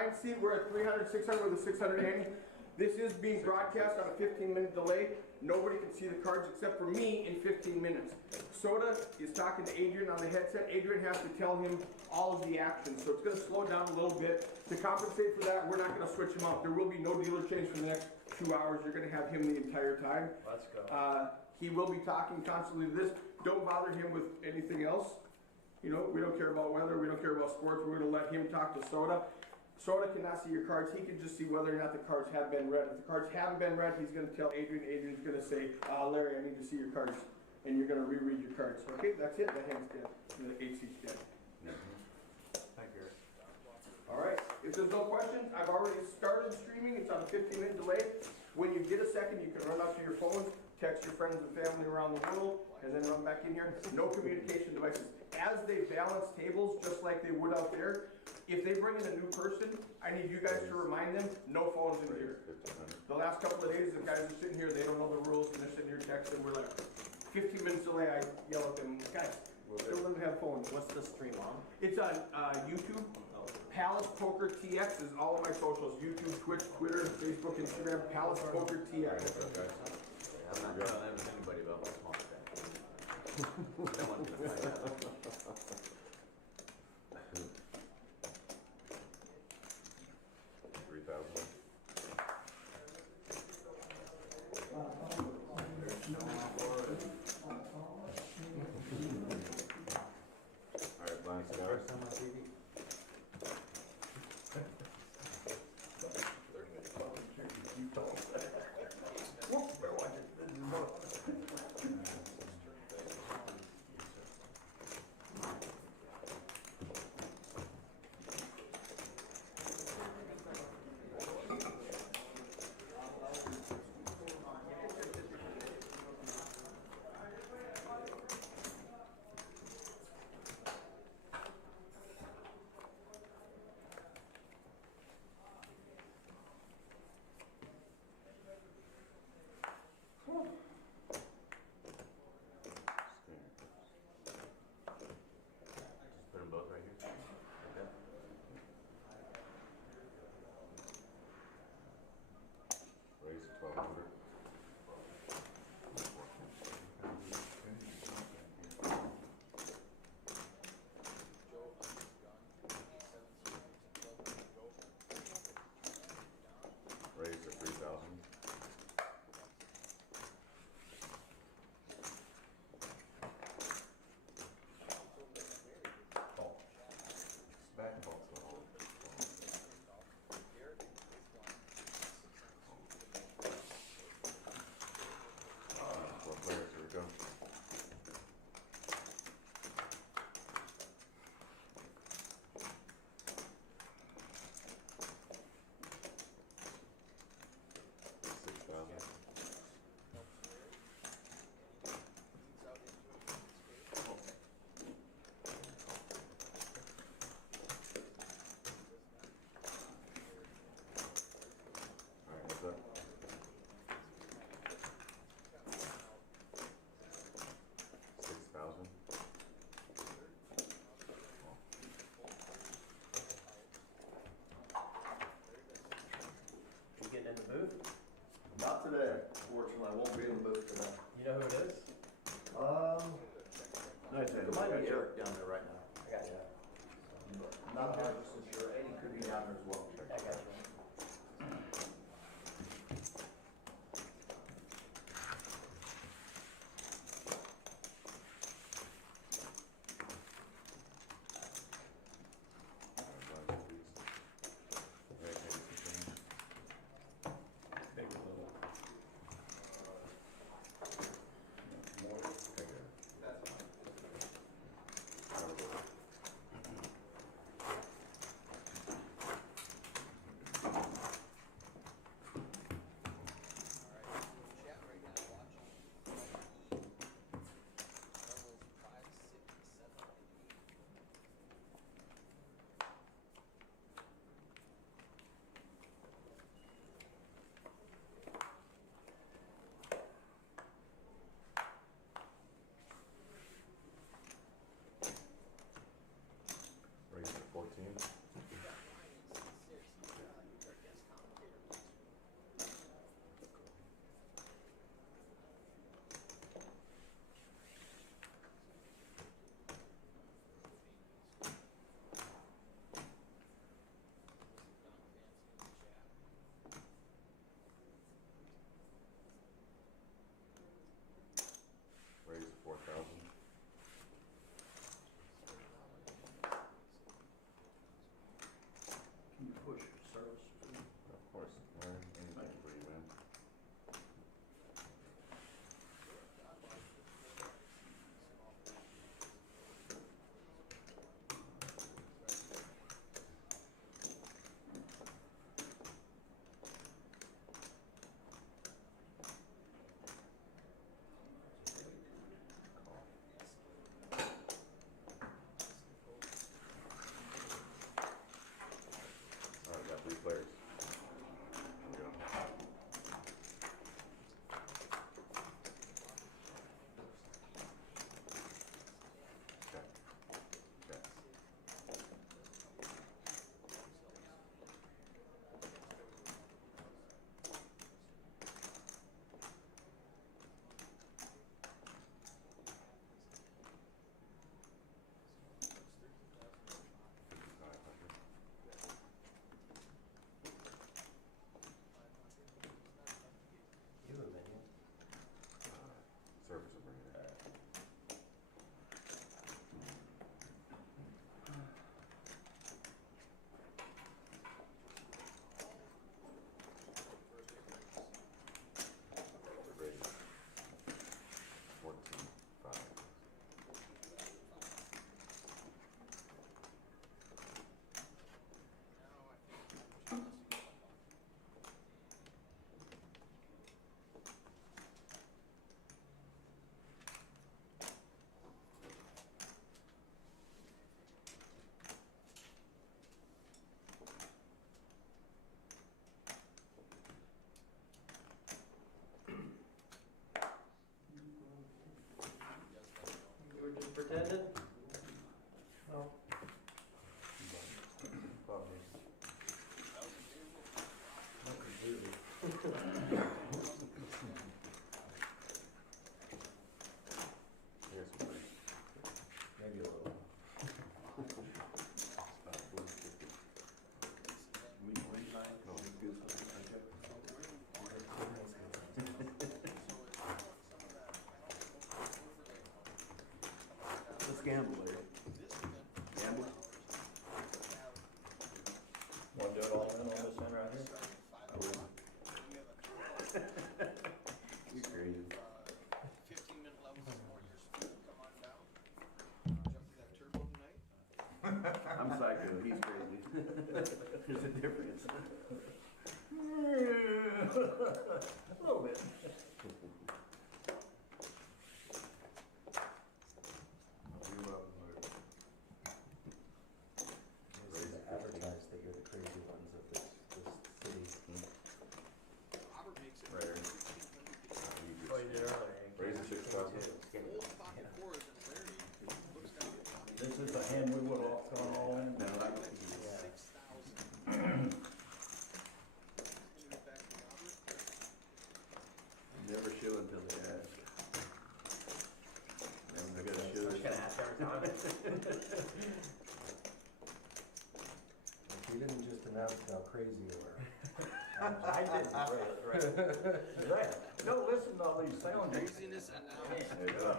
9 seed, we're at 300, 600 with a 600 hanging. This is being broadcast on a 15-minute delay. Nobody can see the cards except for me in 15 minutes. Soda is talking to Adrian on the headset. Adrian has to tell him all of the actions, so it's going to slow down a little bit. To compensate for that, we're not going to switch him out. There will be no dealer change for the next 2 hours. You're going to have him the entire time. Let's go. He will be talking constantly to this. Don't bother him with anything else. You know, we don't care about weather. We don't care about sports. We're going to let him talk to Soda. Soda cannot see your cards. He can just see whether or not the cards have been read. If the cards haven't been read, he's going to tell Adrian. Adrian's going to say, Larry, I need to see your cards. And you're going to reread your cards. Okay, that's it. The hand's dead. The 8 seat's dead. Thank you. All right. If there's no questions, I've already started streaming. It's on a 15-minute delay. When you get a second, you can run out to your phones, text your friends and family around the world, and then run back in here. No communication devices. As they balance tables, just like they would out there, if they bring in a new person, I need you guys to remind them, no phones in here. The last couple of days, the guys are sitting here, they don't know the rules, and they're sitting here texting. We're like, 15 minutes delay, I yell at them, guys, still doesn't have phones. What's the stream on? It's on YouTube. Palace Poker TX is all of my socials. YouTube, Twitch, Twitter, Facebook, Instagram. Palace Poker TX. I'm not telling anybody about my small bet. I want to find out. 3,000. All right, blind scout. First time on TV. Just put them both right here. Okay. Raise 1,200. Raise to 3,000. Back faults the whole. Four players, here we go. Alright, what's up? $6,000. You getting in the booth? Not today. Fortunately, I won't be in the booth today. You know who it is? Nice. It might be Eric down there right now. I got you. I'm not 100% sure. Eddie could be down there as well. I got you. I'm psycho, he's crazy. There's a difference. A little bit. This is advertised that you're the crazy ones of this city. Right here. Oh, you did earlier. Raise it 6,000. This is the hand we would have gone all in. No, I don't think never show until they ask. Never gonna show. Just gonna ask every time. If you didn't just announce how crazy you were. I didn't, right. Don't listen to all these sound. Craziness announced. There you go.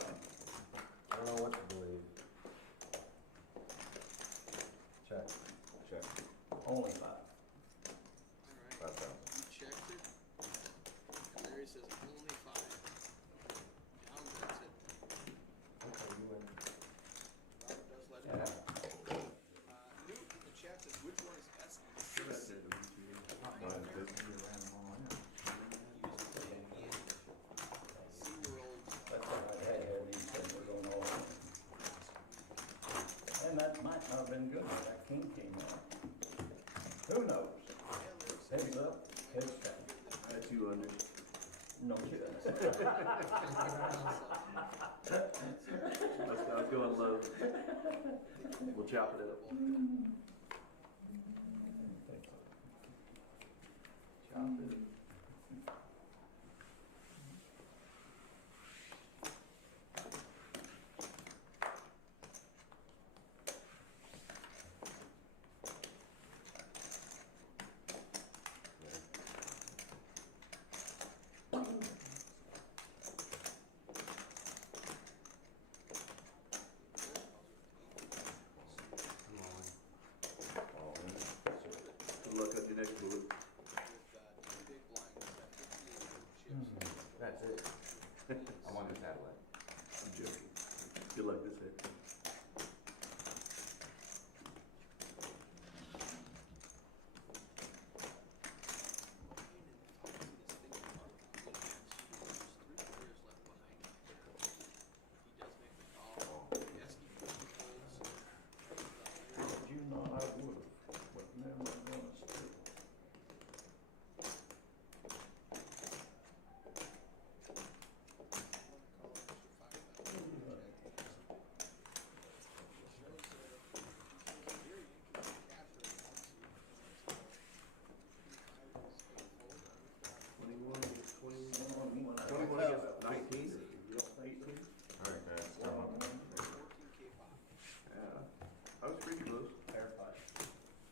I don't know what to believe. Check. Check. Only 5. Alright, 5,000. he checks it. And Larry says only 5. Down bets it. Okay, you win. Robert does let it go. Newt in the chat says which one is S? That's it. Mine is this. SeaWorld. That's what I had these things were going all in. And that might not have been good if that king came out. Who knows? Heads up, heads down. That's you under. No shit. I was going low. We'll chop it up. Chop it. All in. Good luck on your next move. With two big blinds at 58 chips. That's it. I'm on the satellite. I'm joking. Good luck this hit. Did you know I would've, but never gonna stick. Twenty-one against 19. Alright, guys, come on. Yeah, I was pretty close. Verified.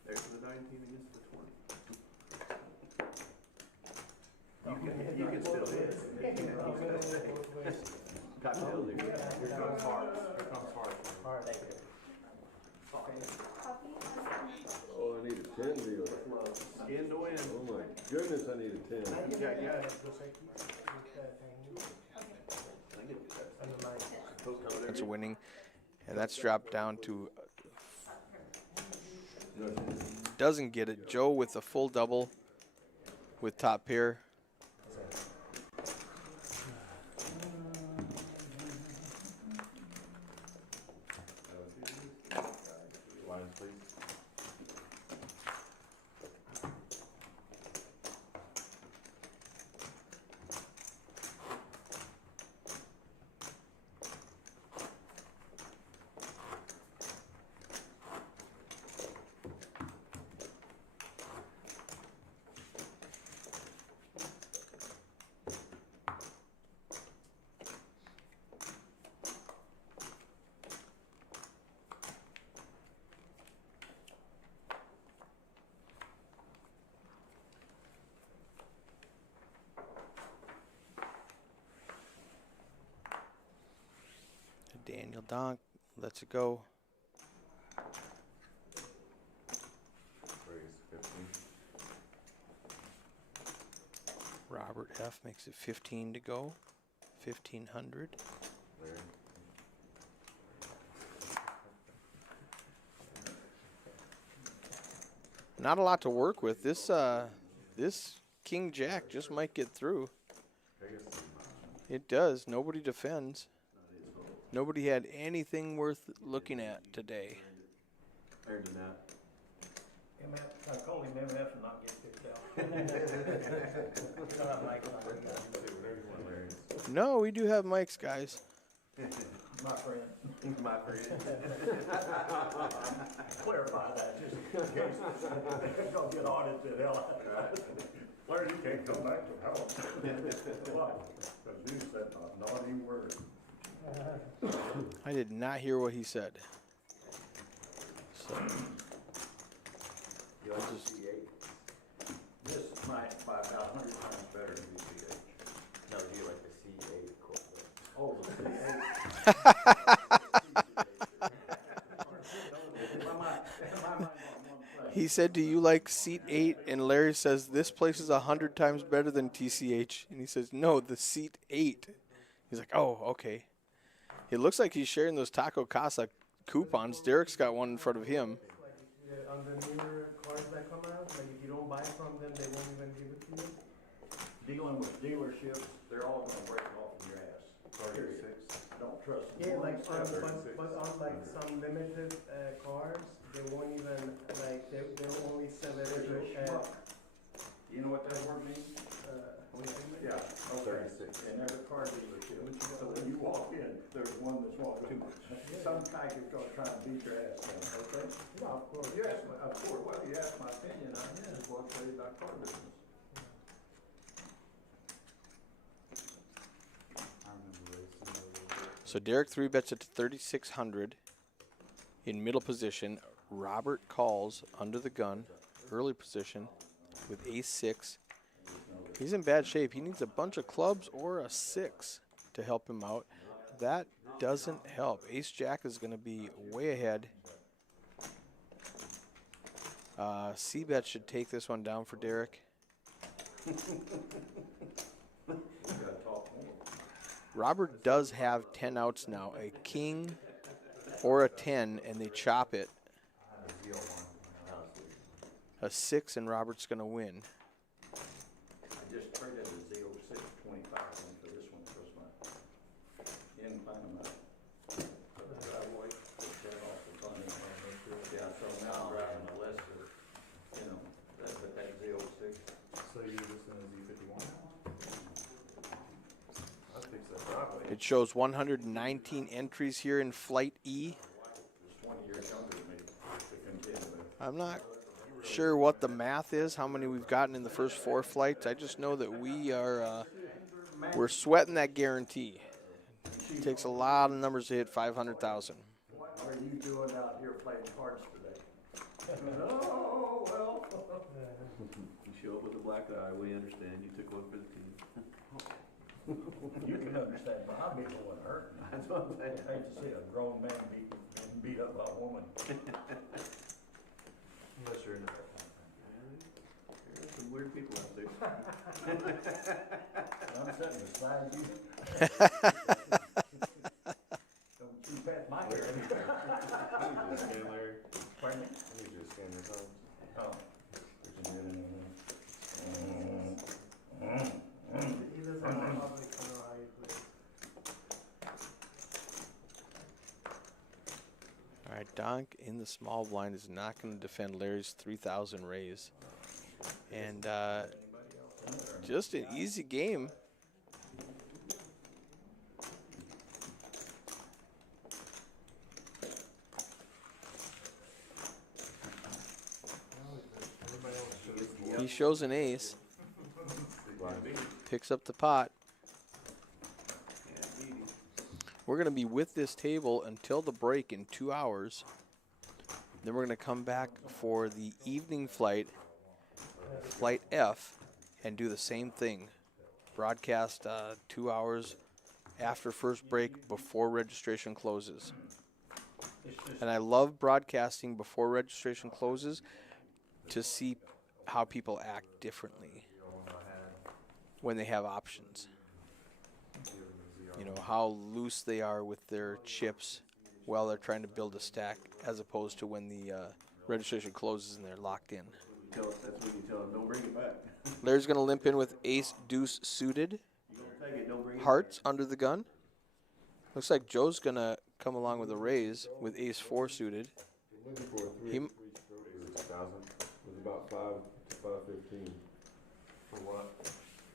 There's the 19 against the 20. You can still hit. Cocktail there. Here comes Hart. Here comes Hart. Hart. Thank you. Oh, I need a 10 deal. Skin to win. Oh my goodness, I need a 10. Yeah. That's winning, and that's dropped down to. Doesn't get it. Joe with a full double with top pair. Lines, please. Daniel Donk lets it go. Raise 15. Robert F makes it 15 to go. 1,500. There. Not a lot to work with. This King Jack just might get through. It does. Nobody defends. Nobody had anything worth looking at today. Fair than that. I call him MF and not get kicked out. No, we do have mics, guys. My friend. My friend. Clarify that just in case. Don't get audited hell out of that. Larry, you can't come back to help. Why? Because you said a naughty word. I did not hear what he said. So, You like to see eight? This might buy about 100 times better than BCH. No, do you like to see eight? Cool. Oh, the C8. he said, "Do you like seat 8?" And Larry says, "This place is 100 times better than TCH." And he says, "No, the seat 8." He's like, "Oh, okay." It looks like he's sharing those Taco Casa coupons. Derek's got one in front of him. On the newer cars that come out, like if you don't buy from them, they won't even give it to you. Dealing with dealerships, they're all gonna break it off in your ass. 36. Don't trust them. Yeah, like on, Thirty-six. but on like some limited cars, they won't even like they'll only sell it There's a at schmuck. You know what that word means? Yeah, okay. 36. And there's a car dealership. So when you walk in, there's one that's walking. Some guy is gonna try and beat your ass down, okay? Yeah, of course. You ask my, of course, well, you ask my opinion on it, is what I say about car business. So Derek 3-bets it to 3,600 in middle position. Robert calls under the gun, early position with ace-6. He's in bad shape. He needs a bunch of clubs or a 6 to help him out. That doesn't help. Ace-Jack is going to be way ahead. C-bet should take this one down for Derek. You gotta talk more. Robert does have 10 outs now. A king or a 10, and they chop it. A 6, and Robert's going to win. I just traded a Z06 25 one for this one, because my incline amount. Driveway, shut off the fun. Yeah, so now I'm driving a lesser, you know, that Z06. So you're just in a Z51 now? That fixes that driveway. It shows 119 entries here in Flight E. He's 20 years younger than me to continue with. I'm not sure what the math is, how many we've gotten in the first 4 flights. I just know that we're sweating that guarantee. It takes a lot of numbers to hit 500,000. What are you doing out here playing cards today? Oh, well. You show up with a black eye, we understand, you took one for the team. You can understand, but I'd be the one hurting. That's what I'm I saying. hate to see a grown man beat up by a woman. Unless you're in the There's some weird people out there. I'm sitting beside you. Don't you pat my hair. I need you to scan, Larry. Pardon me? I need you to scan your thumbs. Oh. He doesn't want public to know how you play. All right, Donk in the small blind is not going to defend Larry's 3,000 raise. And just an easy game. He shows an ace, picks up the pot. We're going to be with this table until the break in 2 hours. Then we're going to come back for the evening flight, Flight F, and do the same thing. Broadcast 2 hours after first break before registration closes. And I love broadcasting before registration closes to see how people act differently when they have options. You know, how loose they are with their chips while they're trying to build a stack, as opposed to when the registration closes and they're locked in. That's when you tell them, don't bring it back. Larry's going to limp in with ace deuce suited. You don't take it, don't bring it Hearts under the gun. Looks like Joe's going to come along with a raise with ace four suited. Looking for a He- 6,000 with about 5 to 515. for what?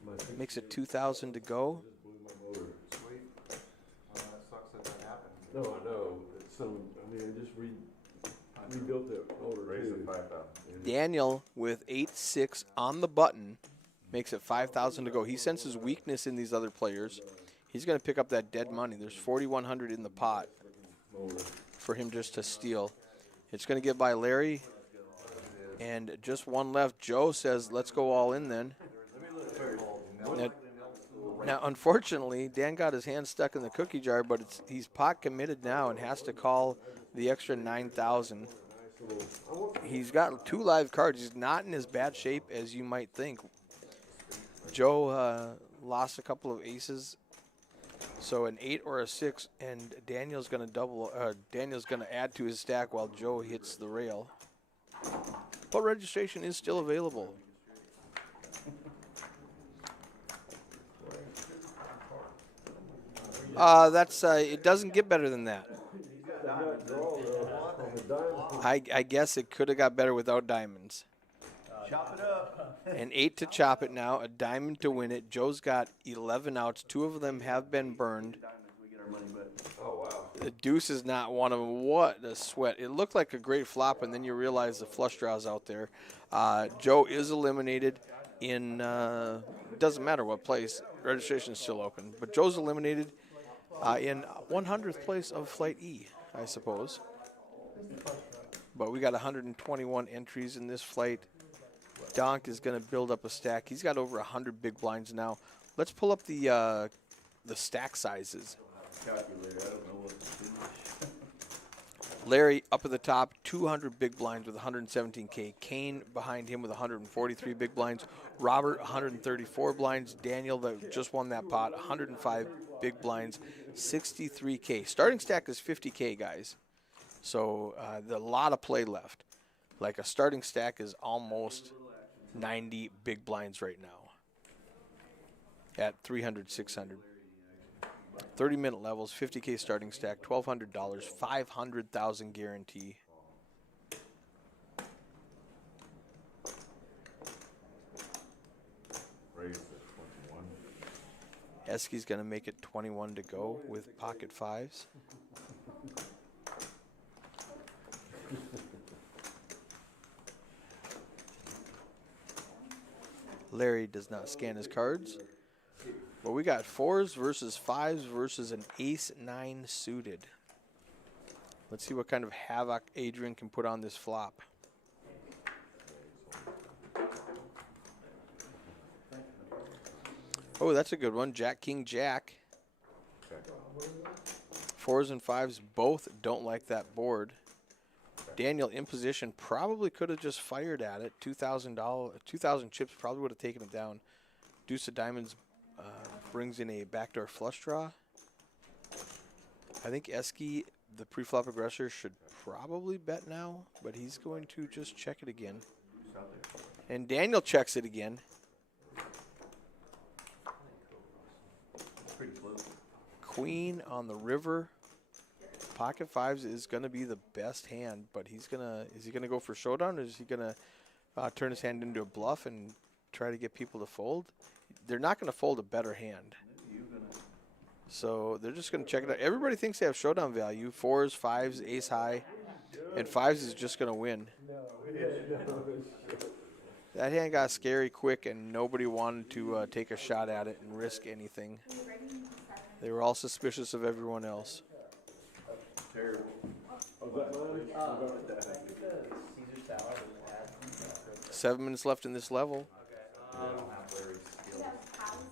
My Makes it 2,000 to go. just blew my motor. Sweet. That sucks that that happened. No, I know. It's some, I mean, I just rebuilt that motor Raise too. it 5,000. And Daniel with 8-6 on the button makes it 5,000 to go. He senses weakness in these other players. He's going to pick up that dead money. There's 4,100 in the pot motor. for him just to steal. It's going to get by Larry. And just one left. Joe says, let's go all in then. Now, unfortunately, Dan got his hand stuck in the cookie jar, but he's pot committed now and has to call the extra 9,000. He's got 2 live cards. He's not in as bad shape as you might think. Joe lost a couple of aces, so an 8 or a 6, and Daniel's going to double. Daniel's going to add to his stack while Joe hits the rail. But registration is still available. That's it doesn't get better than that. I guess it could have got better without diamonds. Chop it up. An 8 to chop it now, a diamond to win it. Joe's got 11 outs. 2 of them have been burned. We get our money back. Oh, wow. The deuce is not one of them. What a sweat. It looked like a great flop, and then you realize the flush draw's out there. Joe is eliminated in, doesn't matter what place. Registration is still open. But Joe's eliminated in 100th place of Flight E, I suppose. But we got 121 entries in this flight. Donk is going to build up a stack. He's got over 100 big blinds now. Let's pull up the stack sizes. Calculator, I don't know what to do. Larry up at the top, 200 big blinds with 117K. Kane behind him with 143 big blinds. Robert, 134 blinds. Daniel, that just won that pot, 105 big blinds, 63K. Starting stack is 50K, guys. So there's a lot of play left. Like a starting stack is almost 90 big blinds right now at 300, 600. 30-minute levels, 50K starting stack, $1,200, 500,000 guarantee. Raise at 21. Esky's going to make it 21 to go with pocket fives. Larry does not scan his cards. But we got 4s versus 5s versus an ace-9 suited. Let's see what kind of havoc Adrian can put on this flop. Oh, that's a good one. Jack, King, Jack. 4s and 5s both don't like that board. Daniel in position probably could have just fired at it. $2,000 chips probably would have taken it down. Deuce of diamonds brings in a backdoor flush draw. I think Esky, the pre-flop aggressor, should probably bet now, but he's going to just check it again. And Daniel checks it again. Pretty close. Queen on the river. Pocket fives is going to be the best hand, but is he gonna go for showdown, or is he gonna turn his hand into a bluff and try to get people to fold? They're not going to fold a better hand. So they're just going to check it out. Everybody thinks they have showdown value. 4s, 5s, ace high, and 5s is just going to win. That hand got scary quick, and nobody wanted to take a shot at it and risk anything. They were all suspicious of everyone else. Terrible. Oh, is that mine? 7 minutes left in this level.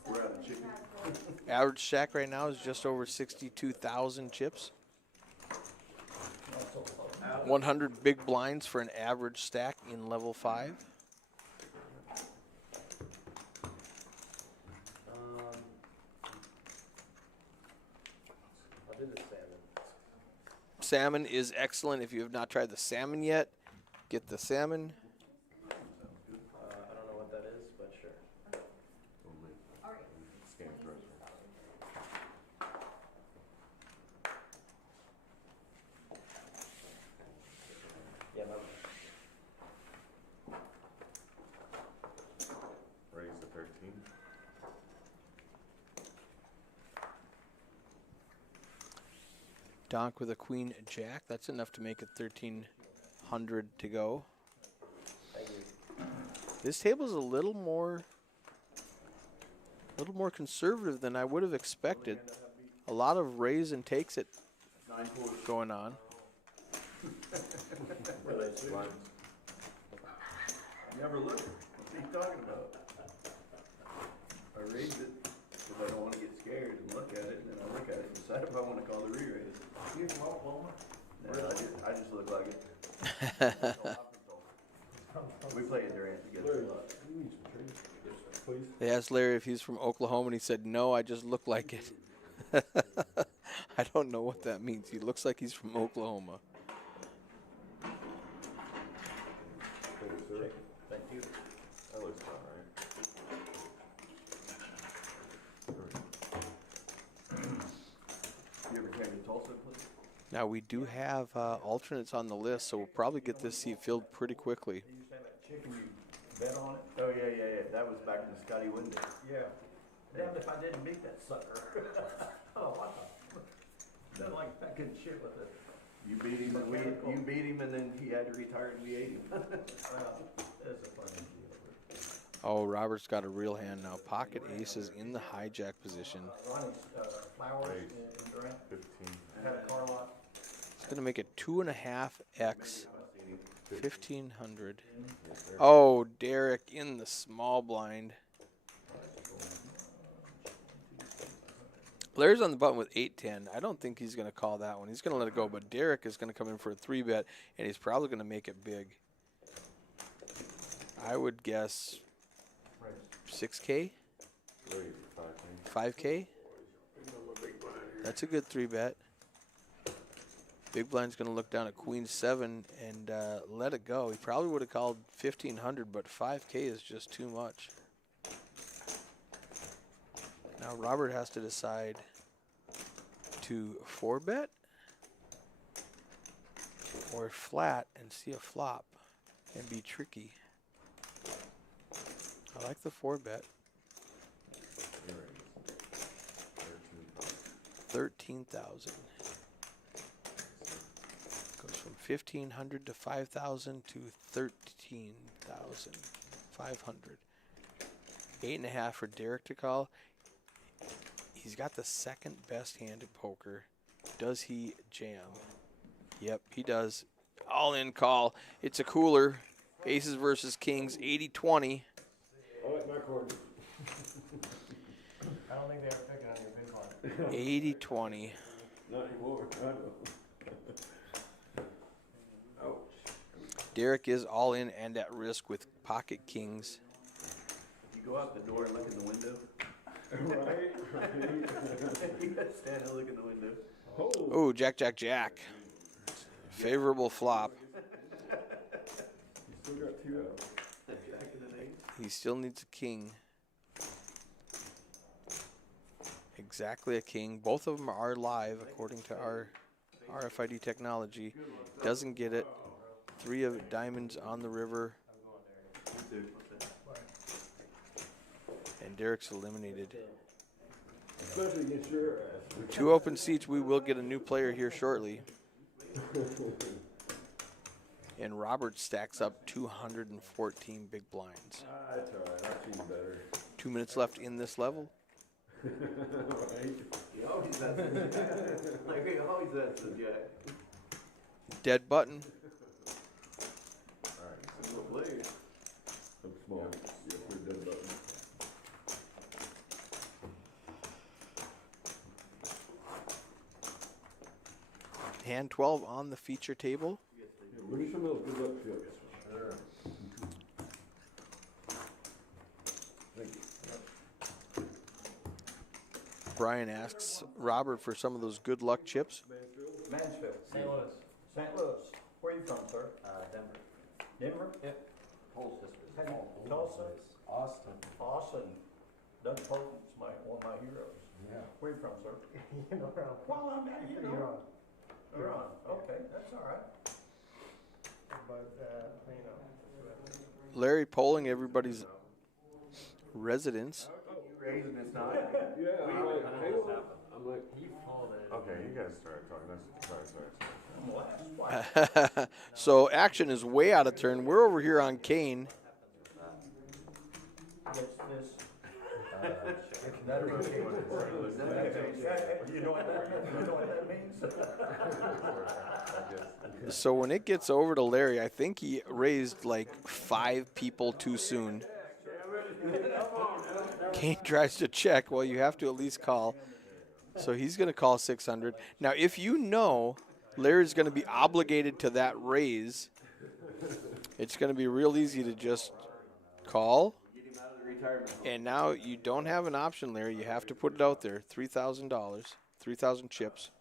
We're out of chicken. Average stack right now is just over 62,000 chips. 100 big blinds for an average stack in level 5. I'll do the salmon. Salmon is excellent. If you have not tried the salmon yet, get the salmon. Donk with a queen jack. That's enough to make it 1,300 to go. This table's a little more conservative than I would have expected. A lot of raise and takes it going on. Where they see. Never look. What's he talking about? I raised it because I don't want to get scared and look at it, and then I look at it and decide if I want to call the re-raise. You from Oklahoma? No, I just look like it. We play at Durant together Larry, a lot. you need some training, please. They asked Larry if he's from Oklahoma, and he said, "No, I just look like it." I don't know what that means. He looks like he's from Oklahoma. Thank you, sir. Thank you. That looks all right. You ever came to Tulsa, please? Now, we do have alternates on the list, so we'll probably get this seat filled pretty quickly. Did you say that chicken you bet on it? Oh, yeah. That was back in the Scotty window. Yeah. Damn if I didn't beat that sucker. Oh, what the? Nothing like I couldn't shit with it. You beat him and then he had to retire and we ate him. That's a funny deal. Oh, Robert's got a real hand now. Pocket ace is in the hijack position. Ronnie's flowers in Durant 15. had a car lot. It's going to make it 2.5x, 1,500. Oh, Derek in the small blind. Larry's on the button with 8-10. I don't think he's going to call that one. He's going to let it go, but Derek is going to come in for a 3-bet, and he's probably going to make it big. I would guess 6K? 5K? That's a good 3-bet. Big blind's going to look down at queen 7 and let it go. He probably would have called 1,500, but 5K is just too much. Now Robert has to decide to 4-bet or flat and see a flop and be tricky. I like the 4-bet. 13,000. Goes from 1,500 to 5,000 to 13,500. 8.5 for Derek to call. He's got the second best hand in poker. Does he jam? Yep, he does. All in call. It's a cooler. Aces versus kings, 80-20. I like my card. I don't think they ever pick it on your big blind. 80-20. Not anymore. I know. Derek is all in and at risk with pocket kings. You go out the door and look in the window. Right. You gotta stand and look in the window. Oh, Jack, Jack, Jack. Favorable flop. You still got 2 out. Jack and an ace. He still needs a king. Exactly a king. Both of them are live according to our RFID technology. Doesn't get it. 3 of diamonds on the river. And Derek's eliminated. Especially against your ass. 2 open seats. We will get a new player here shortly. And Robert stacks up 214 big blinds. That's all right. I've seen better. 2 minutes left in this level. Right. He always has the jack. Like he always has the jack. Dead button. All right. Some little players. I'm small. Yeah, pretty dead button. Hand 12 on the feature table. Yeah, look at some of those good luck chips. Sure. Thank you. Brian asks Robert for some of those good luck chips. Mansfield. St. Louis. St. Louis. Where are you from, sir? Denver. Denver? Yep. Tulsa. Tulsa? Austin. Austin. Doug Polton's one of my heroes. Yeah. Where are you from, sir? You know, Well, I'm not, you you're know. on. You're on. Okay, that's all right. But, you know. Larry polling everybody's residence. Raising this night. Yeah, I'm like, hang on. I'm like, He folded Okay, you guys start talking, sorry. I'm last. Why? So action is way out of turn. We're over here on Kane. Gets this. You know what that means? So when it gets over to Larry, I think he raised like 5 people too soon. Kane tries to check. Well, you have to at least call. So he's going to call 600. Now, if you know Larry's going to be obligated to that raise, it's going to be real easy to just call. And now you don't have an option, Larry. You have to put it out there. $3,000, 3,000 chips.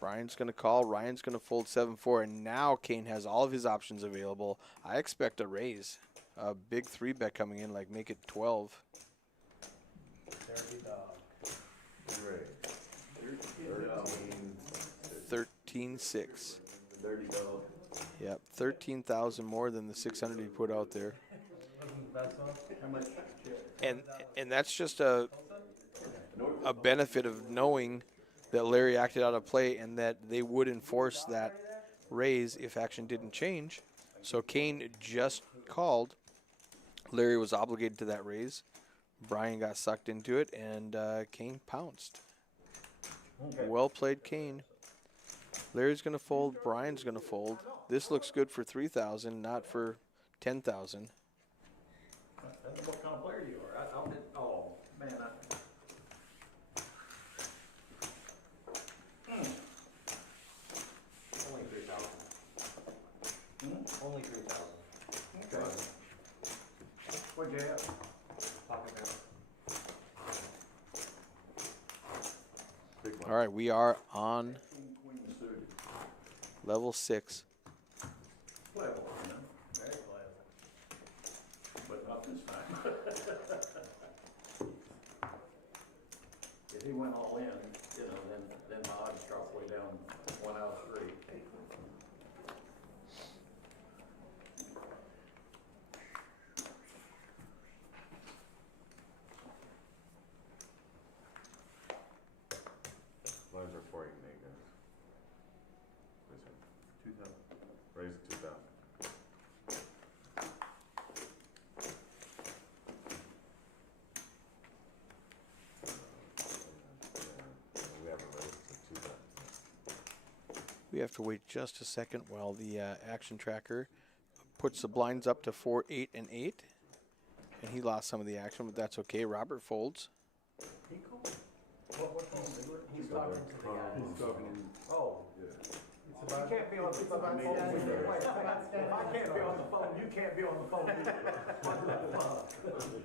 Brian's going to call. Ryan's going to fold 7-4. And now Kane has all of his options available. I expect a raise. A big 3-bet coming in, like make it 12. 13-6. Dirty dog. Yep, 13,000 more than the 600 he put out there. How much? And that's just a benefit of knowing that Larry acted out of play and that they would enforce that raise if action didn't change. So Kane just called. Larry was obligated to that raise. Brian got sucked into it, and Kane pounced. Okay. Well played, Kane. Larry's going to fold. Brian's going to fold. This looks good for 3,000, not for 10,000. That's what kind of player you are. Oh, man. Only 3,000. Only 3,000. Okay. What'd you have? Pocket down. All right, we are on Queen suited. level 6. Level, you know. Very level. But not this time. If he went all in, you know, then my odds drop way down 1 out of 3. Lines are 4, 8, and 8, guys. Raise it. 2,000. Raise it 2,000. We have a raise to 2,000. We have to wait just a second while the action tracker puts the blinds up to 4, 8, and 8. And he lost some of the action, but that's okay. Robert folds. What phone? He's talking to the guy. He's talking in. Oh. It's You about, can't be on the phone. about Wait, standing. if I can't be on the phone, you can't be on the phone either.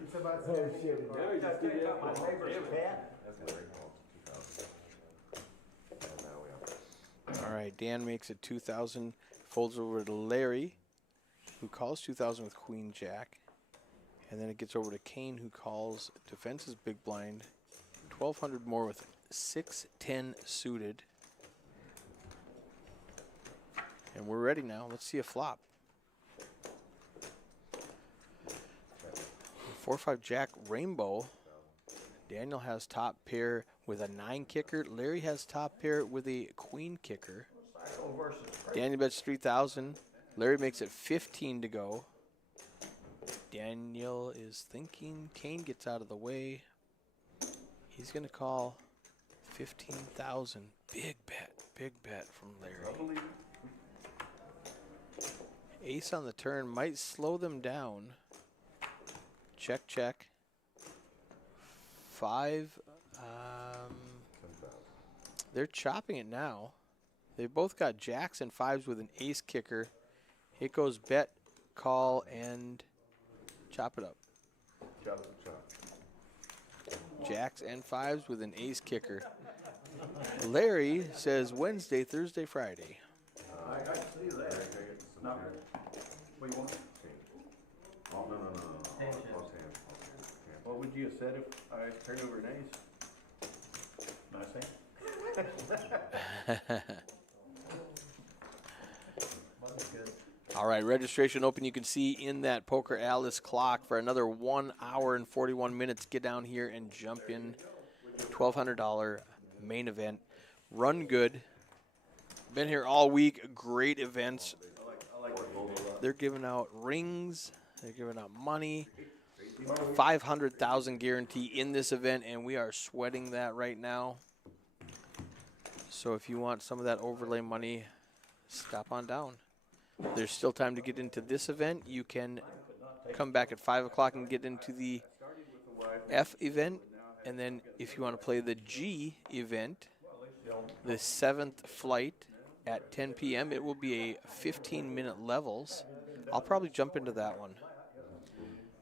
It's about standing. shit. your Now card. he just did that. My neighbor's cat. That's Larry called to 2,000. And now we have. All right, Dan makes it 2,000. Folds over to Larry, who calls 2,000 with Queen Jack. And then it gets over to Kane, who calls, defends his big blind. 1,200 more with 6-10 suited. And we're ready now. Let's see a flop. 4-5 Jack Rainbow. Daniel has top pair with a 9 kicker. Larry has top pair with a queen kicker. Psycho versus Daniel bets 3,000. Larry makes it 15 to go. Daniel is thinking. Kane gets out of the way. He's going to call 15,000. Big bet from Larry. Ace on the turn might slow them down. Check, check. 5. They're chopping it now. They've both got jacks and 5s with an ace kicker. It goes bet, call, and chop it up. Chop. Jacks and 5s with an ace kicker. Larry says Wednesday, Thursday, Friday. I see that. Not, what do you want? Oh, no. Ten All chips. 10. What would you have said if I turned over an ace? Nice hand. Money's good. All right, registration open. You can see in that PokerAtlas clock for another 1 hour and 41 minutes. Get down here and jump in. $1,200 main event. Run Good. Been here all week. Great events. They're giving out rings. They're giving out money. 500,000 guarantee in this event, and we are sweating that right now. So if you want some of that overlay money, stop on down. There's still time to get into this event. You can come back at 5 o'clock and get into the F event. And then if you want to play the G event, the 7th flight at 10 p.m., it will be a 15-minute levels. I'll probably jump into that one.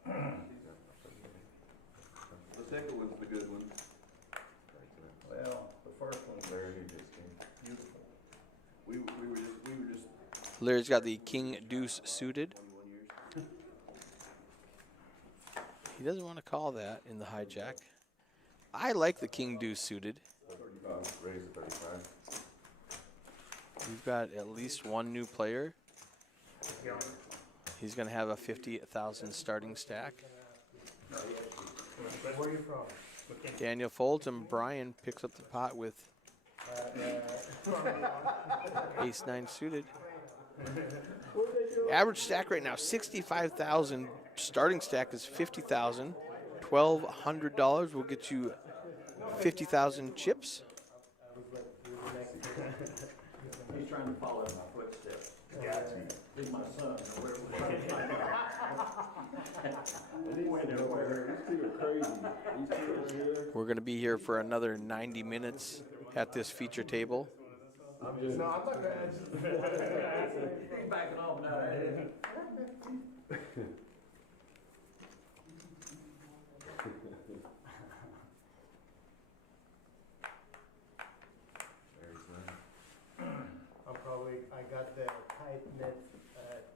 The second one's the good one. Well, the first one, Larry, he just came. Beautiful. We were just. Larry's got the King Deuce suited. He doesn't want to call that in the hijack. I like the King Deuce suited. 35, raise to 35. We've got at least one new player. He's going to have a 50,000 starting stack. Where are you from? Daniel folds and Brian picks up the pot with ace-9 suited. Average stack right now, 65,000. Starting stack is 50,000. $1,200 will get you 50,000 chips. He's trying to follow in my footsteps. He's my son. We're going to be here for another 90 minutes at this feature table. No, I'm not going to answer. He's backing off now. I got the tight net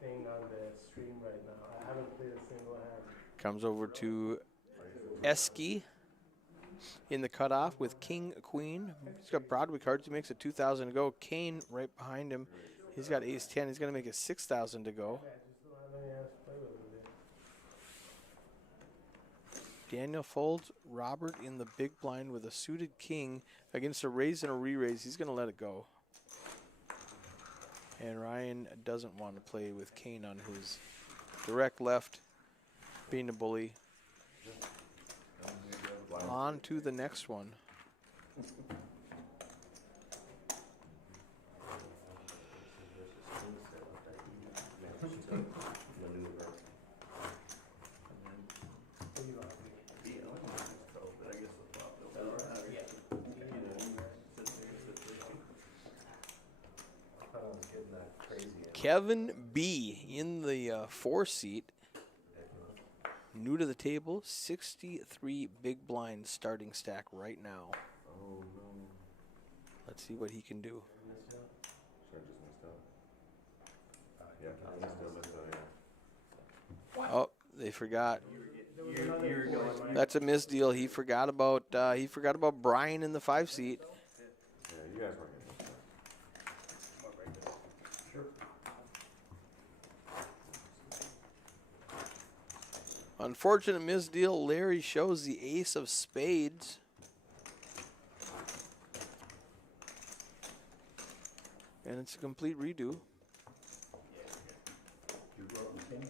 thing on the stream right now. I haven't played a single hand. Comes over to Esky in the cutoff with King, Queen. He's got Broadway cards. He makes it 2,000 to go. Kane right behind him. He's got ace-10. He's going to make it 6,000 to go. I just don't have any hands to play with it. Daniel folds. Robert in the big blind with a suited king against a raise and a re-raise. He's going to let it go. And Ryan doesn't want to play with Kane on his direct left, being a bully. On to the next one. Kevin B in the 4 seat. New to the table, 63 big blind starting stack right now. Oh no. Let's see what he can do. Sure, just messed up. Yeah, I messed up, yeah. Oh, they forgot. That's a misdeal. He forgot about Brian in the 5 seat. Yeah, you guys weren't getting this. Unfortunate misdeal. Larry shows the ace of spades. And it's a complete redo. You grew up in Kenya?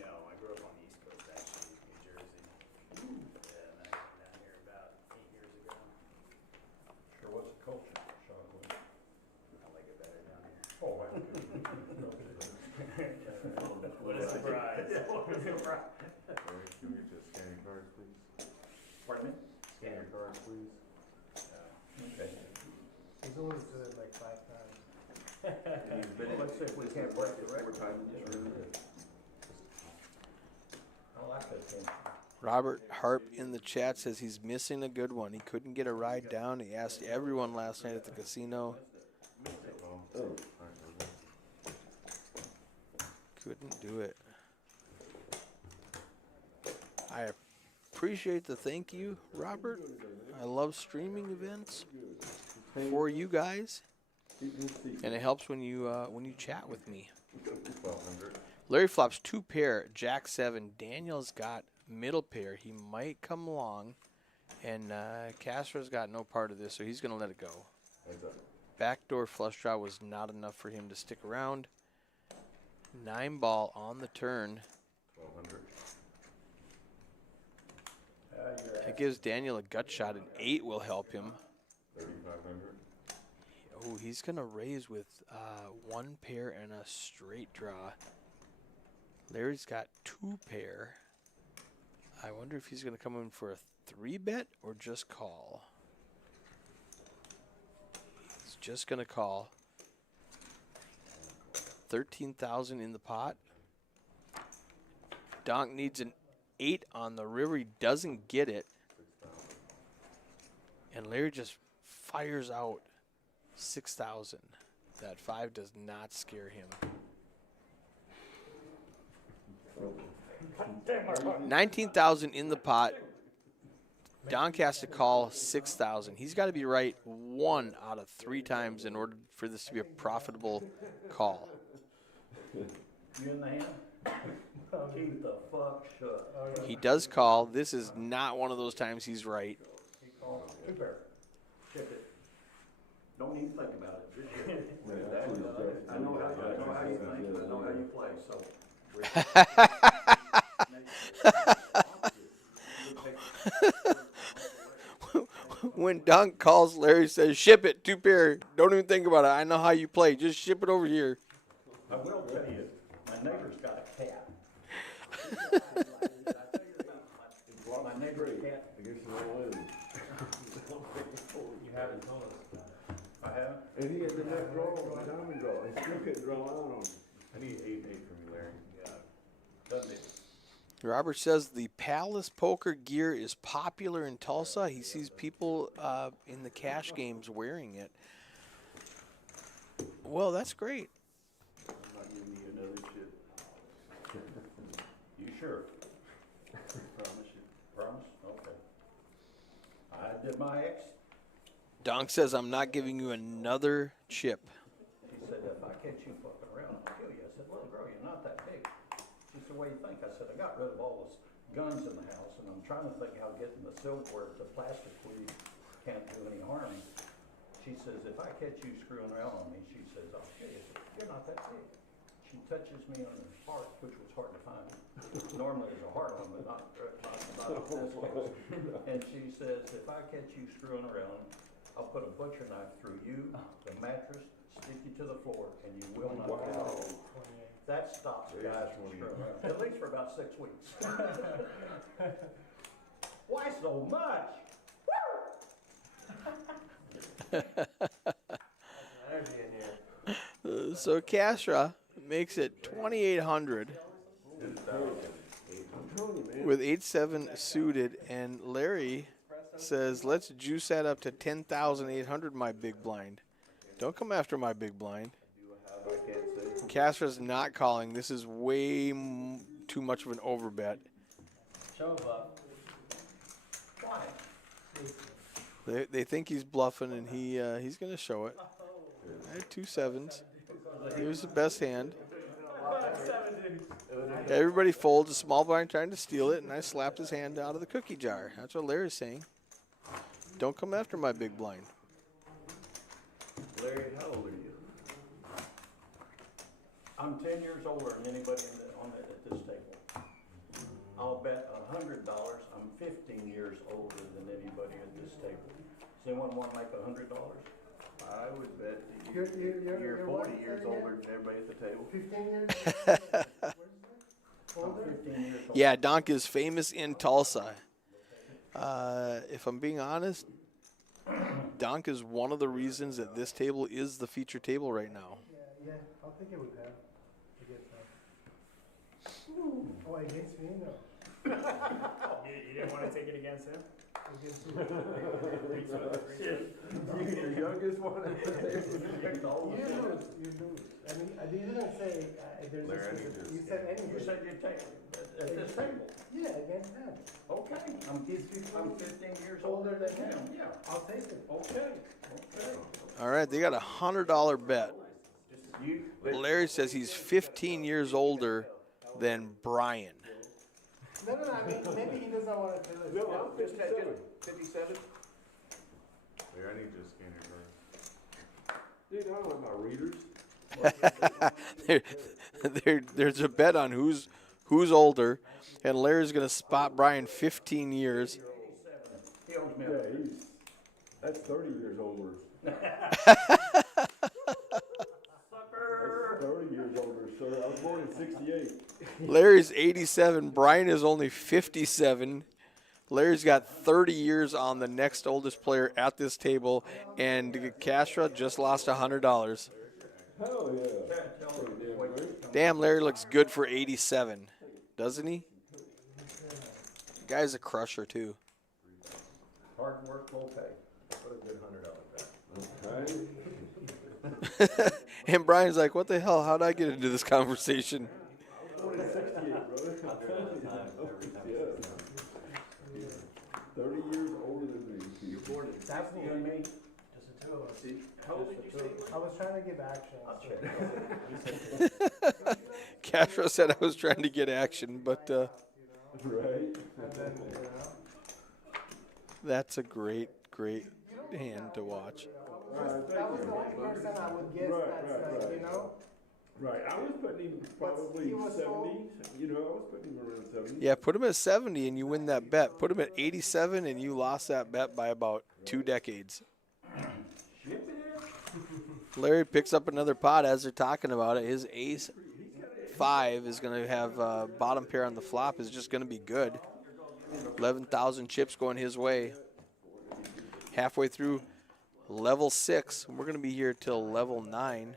No, I grew up on the East Coast, actually, New Jersey. Yeah, and I came down here about 8 years ago. Sure, what's the culture? Chocolate. I like it better down here. Oh, wow. What a surprise. What a surprise. Sorry, can we get you scan your cards, please? Pardon me? Scan your cards, please. Okay. He's only said it like 5 times. And he's been in, we can't break the record time in this room. I like that thing. Robert Harp in the chat says he's missing a good one. He couldn't get a ride down. He asked everyone last night at the casino. Couldn't do it. I appreciate the thank you, Robert. I love streaming events for you guys, and it helps when you chat with me. 1200. Larry flops 2 pair, Jack 7. Daniel's got middle pair. He might come along, and Castro's got no part of this, so he's going to let it go. Heads up. Backdoor flush draw was not enough for him to stick around. 9 ball on the turn. 1200. It gives Daniel a gut shot. An 8 will help him. 3500. Oh, he's going to raise with 1 pair and a straight draw. Larry's got 2 pair. I wonder if he's going to come in for a 3-bet or just call. He's just going to call. 13,000 in the pot. Donk needs an 8 on the river. He doesn't get it. 6,000. And Larry just fires out 6,000. That 5 does not scare him. 19,000 in the pot. Donk has to call 6,000. He's got to be right 1 out of 3 times in order for this to be a profitable call. You in the hand? Keep the fuck shut. He does call. This is not one of those times he's right. He called 2 pair. Ship it. Don't even think about it. Just ship it. I know how you think. I know how you play. So. When Donk calls, Larry says, "Ship it, 2 pair. Don't even think about it. I know how you play. Just ship it over here." I will tell you, my neighbor's got a cat. My neighbor's cat. I guess you know what? You haven't told us. I haven't. And he had the net draw, the diamond draw. He still couldn't draw out on him. I need 8 from you, Larry. Doesn't it? Robert says the Palace poker gear is popular in Tulsa. He sees people in the cash games wearing it. Well, that's great. I'm not giving you another shit. You sure? Promise you. Promise? Okay. I did my ex. Donk says, "I'm not giving you another chip." She said, if I catch you fucking around, I'll kill you. I said, little girl, you're not that big. She said, what do you think? I said, I got rid of all those guns in the house, and I'm trying to think how getting the silverware to plastic where you can't do any harm. She says, if I catch you screwing around on me, she says, I'll kill you. I said, you're not that big. She touches me on the heart, which was hard to find. Normally there's a heart on, but not this close. And she says, if I catch you screwing around, I'll put a butcher knife through you, the mattress, stick you to the floor, and you will not get out. That stops guys from screwing around, at least for about 6 weeks. Why so much? Energy in here. So Castro makes it 2,800 I'm telling you, man. with 8-7 suited, and Larry says, "Let's juice that up to 10,800, my big blind. Don't come after my big blind." I can't say. Castro's not calling. This is way too much of an overbet. Show a bluff. Why? They think he's bluffing, and he's going to show it. I had 2 7s. Here's the best hand. Everybody folds. A small blind trying to steal it, and I slapped his hand out of the cookie jar. That's what Larry's saying. Don't come after my big blind. Larry, how old are you? I'm 10 years older than anybody at this table. I'll bet $100 I'm 15 years older than anybody at this table. Does anyone want to make $100? I would bet that You're 40 what? years older than everybody at the table. 15 years? I'm Older? 15 years old. Yeah, Donk is famous in Tulsa. If I'm being honest, Donk is one of the reasons that this table is the feature table right now. Yeah, I'll take it with that. Oh, against me? No. You didn't want to take it against him? Against me. You're the youngest one at the table. You lose. You lose. I mean, I didn't say there's Larry, I a need specific. to- You said You anybody. said you'd take it at this table. Yeah, against him. Okay, I'm 15 years older Older than than him. him. Yeah. I'll take it. Okay. All right, they got a $100 bet. Larry says he's 15 years older than Brian. No, I mean, maybe he doesn't want to do it. No, I'm 57. 57? Yeah, I need to scan your card. Dude, I don't know about readers. There's a bet on who's older, and Larry's gonna spot Brian 15 years. He owes me. Yeah, that's 30 years older. Sucker! That's 30 years older, sir. I was born in 68. Larry's 87. Brian is only 57. Larry's got 30 years on the next oldest player at this table, and Castro just lost $100. Hell yeah. Damn, Larry looks good for 87, doesn't he? Guy's a crusher too. Hard work, full pay. What a good $100 bet. Okay. And Brian's like, what the hell? How'd I get into this conversation? I was born in 68, brother. Yeah. 30 years older than me. You're born in That's you and me. Just the two of us. How old did you say? I was trying to give action. I'll check. Castro said I was trying to get action, but Right. And then, that's a great hand to watch. that was the only person I would guess that's like, you know. Right, I was putting him probably he was 70. so- You know, I was putting him around 70. Yeah, put him at 70 and you win that bet. Put him at 87 and you lost that bet by about 2 decades. Larry picks up another pot as they're talking about it. His ace 5 is going to have bottom pair on the flop is just going to be good. 11,000 chips going his way. Halfway through level 6. We're going to be here till level 9,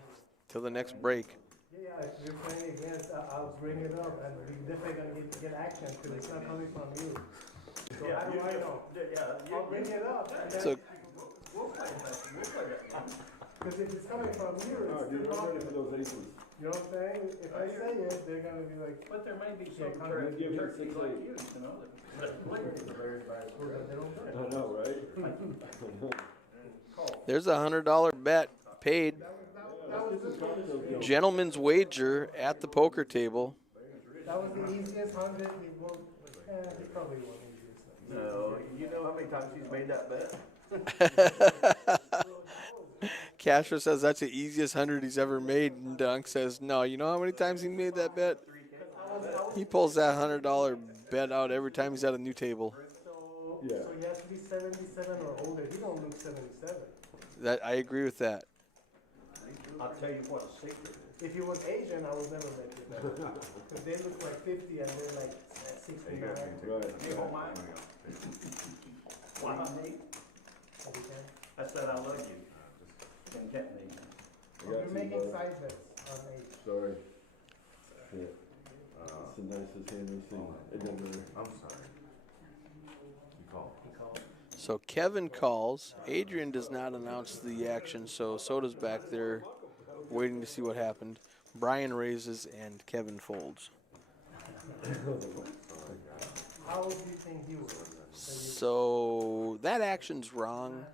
till the next break. Yeah, if you're playing against, I'll bring it up, and you're definitely gonna get action because it's not coming from you. So how do I know? I'll bring it up. So Because if it's coming from you, All right, it's dude, still I'm ready coming. for those aces. You know what I'm saying? If I say it, they're gonna be like, But there may be Yeah, some kind of give me turkeys 6, like 8. you, you know, that play with the Bears by well, then they don't play. I know, right? there's a $100 bet paid. Gentleman's wager at the poker table. That was the easiest 100 he won. He probably won easiest. No, you know how many times he's made that bet? Castro says that's the easiest 100 he's ever made, and Dunk says, no, you know how many times he made that bet? He pulls that $100 bet out every time he's at a new table. So, Yeah. so he has to be 77 or older. He don't look 77. That I agree with that. I'll tell you what a secret is. If he was Asian, I would never make it better. Because they look like 50 and they're like 69. Right. You don't mind? Why not me? I said I love you. And can't me. You're making side bets on age. Sorry. Shit. It's the nicest hand we've seen. It doesn't matter. I'm sorry. You call. So Kevin calls. Adrian does not announce the action, so Soda's back there waiting to see what happened. Brian raises and Kevin folds. How old do you think he was? So that action's wrong.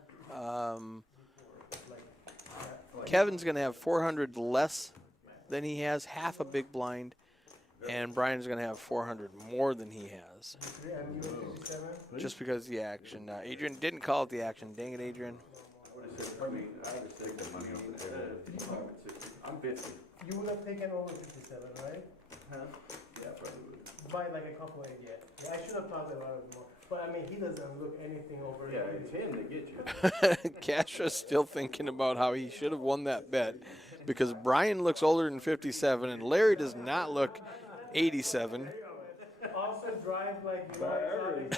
Kevin's going to have 400 less than he has, half a big blind, and Brian's going to have 400 more than he has. And you were 57? Just because of the action. Adrian didn't call it the action. Dang it, Adrian. I mean, I would take the money on the table. I'm 50. You would have taken over 57, right? Huh? Yeah, probably would. By like a couple of yeah. I should have thought about it more. But I mean, he doesn't look anything over. Yeah, it's him that gets you. Castra's still thinking about how he should have won that bet because Brian looks older than 57 and Larry does not look 87. Also drive like you know, and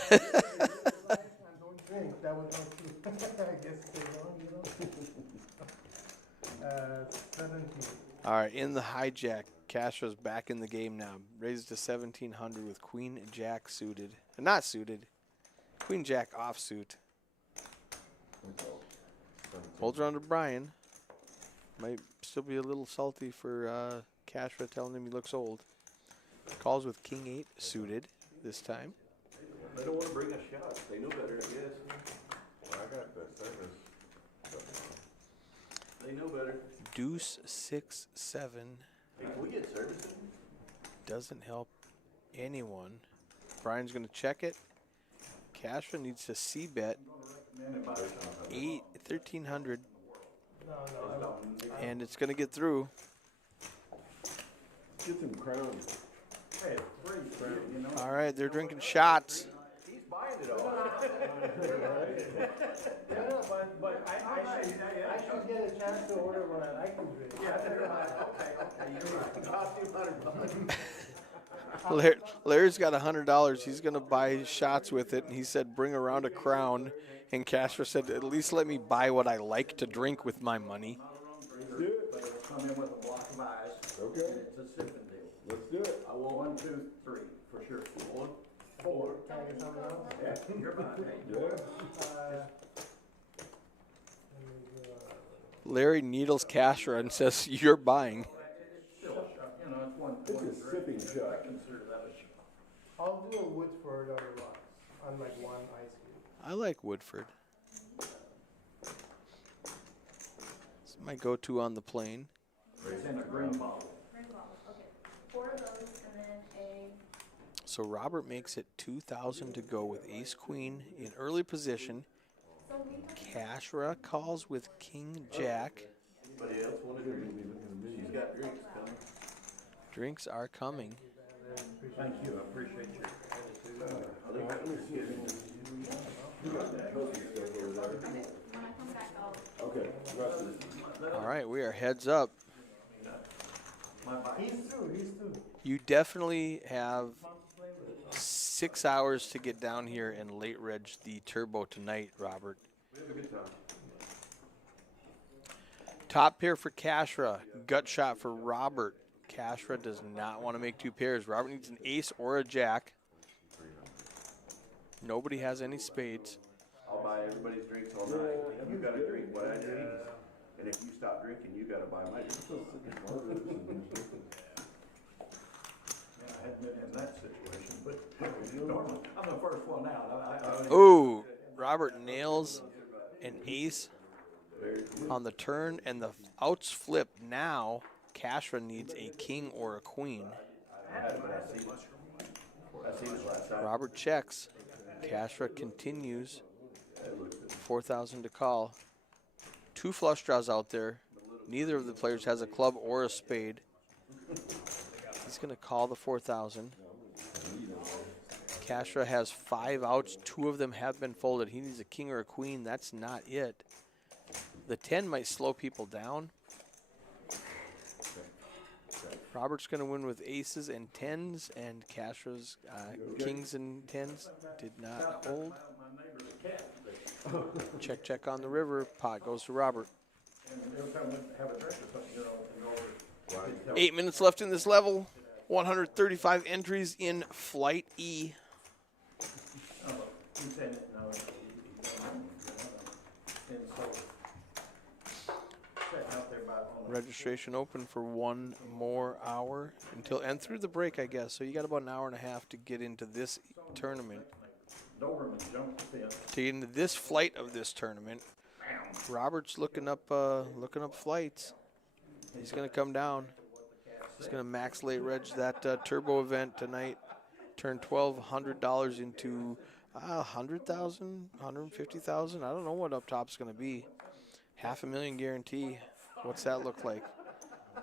don't drink. That would help too. I guess they're wrong, you know. 17. All right, in the hijack, Castra's back in the game now. Raises to 1,700 with Queen Jack suited. Not suited. Queen Jack offsuit. Holds around to Brian. Might still be a little salty for Castra telling him he looks old. Calls with King 8 suited this time. They don't want to bring a shot. They know better, I guess. Well, I got the service. They know better. Deuce 6 7 Hey, can we get service? doesn't help anyone. Brian's gonna check it. Cashman needs to c-bet 1300, No, and it's gonna get through. Get some crowns. Hey, it's free, you know. All right, they're drinking shots. He's buying it all. no, but I should get a chance to order what I like to drink. Okay, you're right. Cost $200. Larry's got $100. He's gonna buy shots with it, and he said, "Bring around a crown." And Castro said, "At least let me buy what I like to drink with my money." Let's do it. But it'll come in with a block of ice. Okay. And it's a sipping deal. Let's do it. I will 1, 2, 3, for sure. 1, 4. Can I get something else? Yeah, you're fine. Hey, Yeah. Larry needles Castro and says, "You're buying." it's still a shot, you know, it's one It's a drink. sipping shot. I consider that a shot. I'll do a Woodford on the rocks, on like one ice cube. I like Woodford. It's my go-to on the plane. It's in a green bottle. Ring bottle, okay. 4 of those and then a So Robert makes it 2,000 to go with Ace Queen in early position. so we have Cashra calls with King Jack. Anybody else want to drink? She's got drinks coming. Drinks are coming. Thank you, I appreciate your Let me see it. You got that healthy stuff over there. when I come back I'll Okay, rest of it. All right, we are heads up. He's through. You definitely have 6 hours to get down here and late reg the turbo tonight, Robert. We have a good time. Top pair for Cashra. Gut shot for Robert. Cashra does not want to make 2 pairs. Robert needs an ace or a jack. Nobody has any spades. I'll buy everybody's drinks all night. You gotta drink what I drink. And if you stop drinking, you gotta buy my drinks. Yeah, I hadn't been in that situation, but normally, I'm the first one out. Ooh, Robert nails an ace on the turn, and the outs flip. Now, Cashra needs a king or a queen. I seen it last time. Robert checks. Cashra continues. 4,000 to call. 2 flush draws out there. Neither of the players has a club or a spade. He's going to call the 4,000. Cashra has 5 outs. 2 of them have been folded. He needs a king or a queen. That's not it. The 10 might slow people down. Robert's going to win with aces and 10s, and Cashra's kings and 10s did not hold. Check, check on the river. Pot goes to Robert. And every time we have a drink or something, you know, and go over. 8 minutes left in this level. 135 entries in Flight E. He's saying that now, and so, sitting out there by on the Registration open for 1 more hour until and through the break, I guess. So you got about an hour and a half to get into this tournament. Doberman jumped the fence. To get into this flight of this tournament. Robert's looking up flights. He's gonna come down. He's gonna max late reg that turbo event tonight. Turn $1,200 into 100,000, 150,000. I don't know what up top's gonna be. $500,000 guarantee. What's that look like?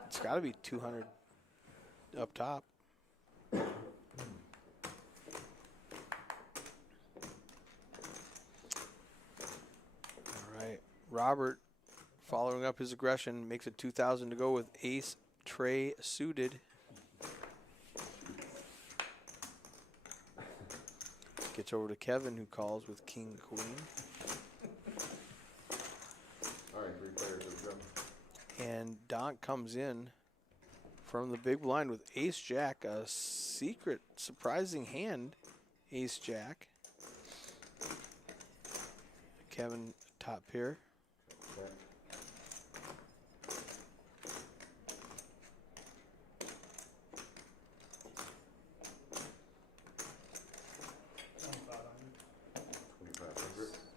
It's got to be 200 up top. All right, Robert, following up his aggression, makes it 2,000 to go with ace tray suited. Gets over to Kevin, who calls with king queen. All right, 3 players have come. And Donk comes in from the big blind with ace jack, a secret surprising hand, ace jack. Kevin top pair. Okay.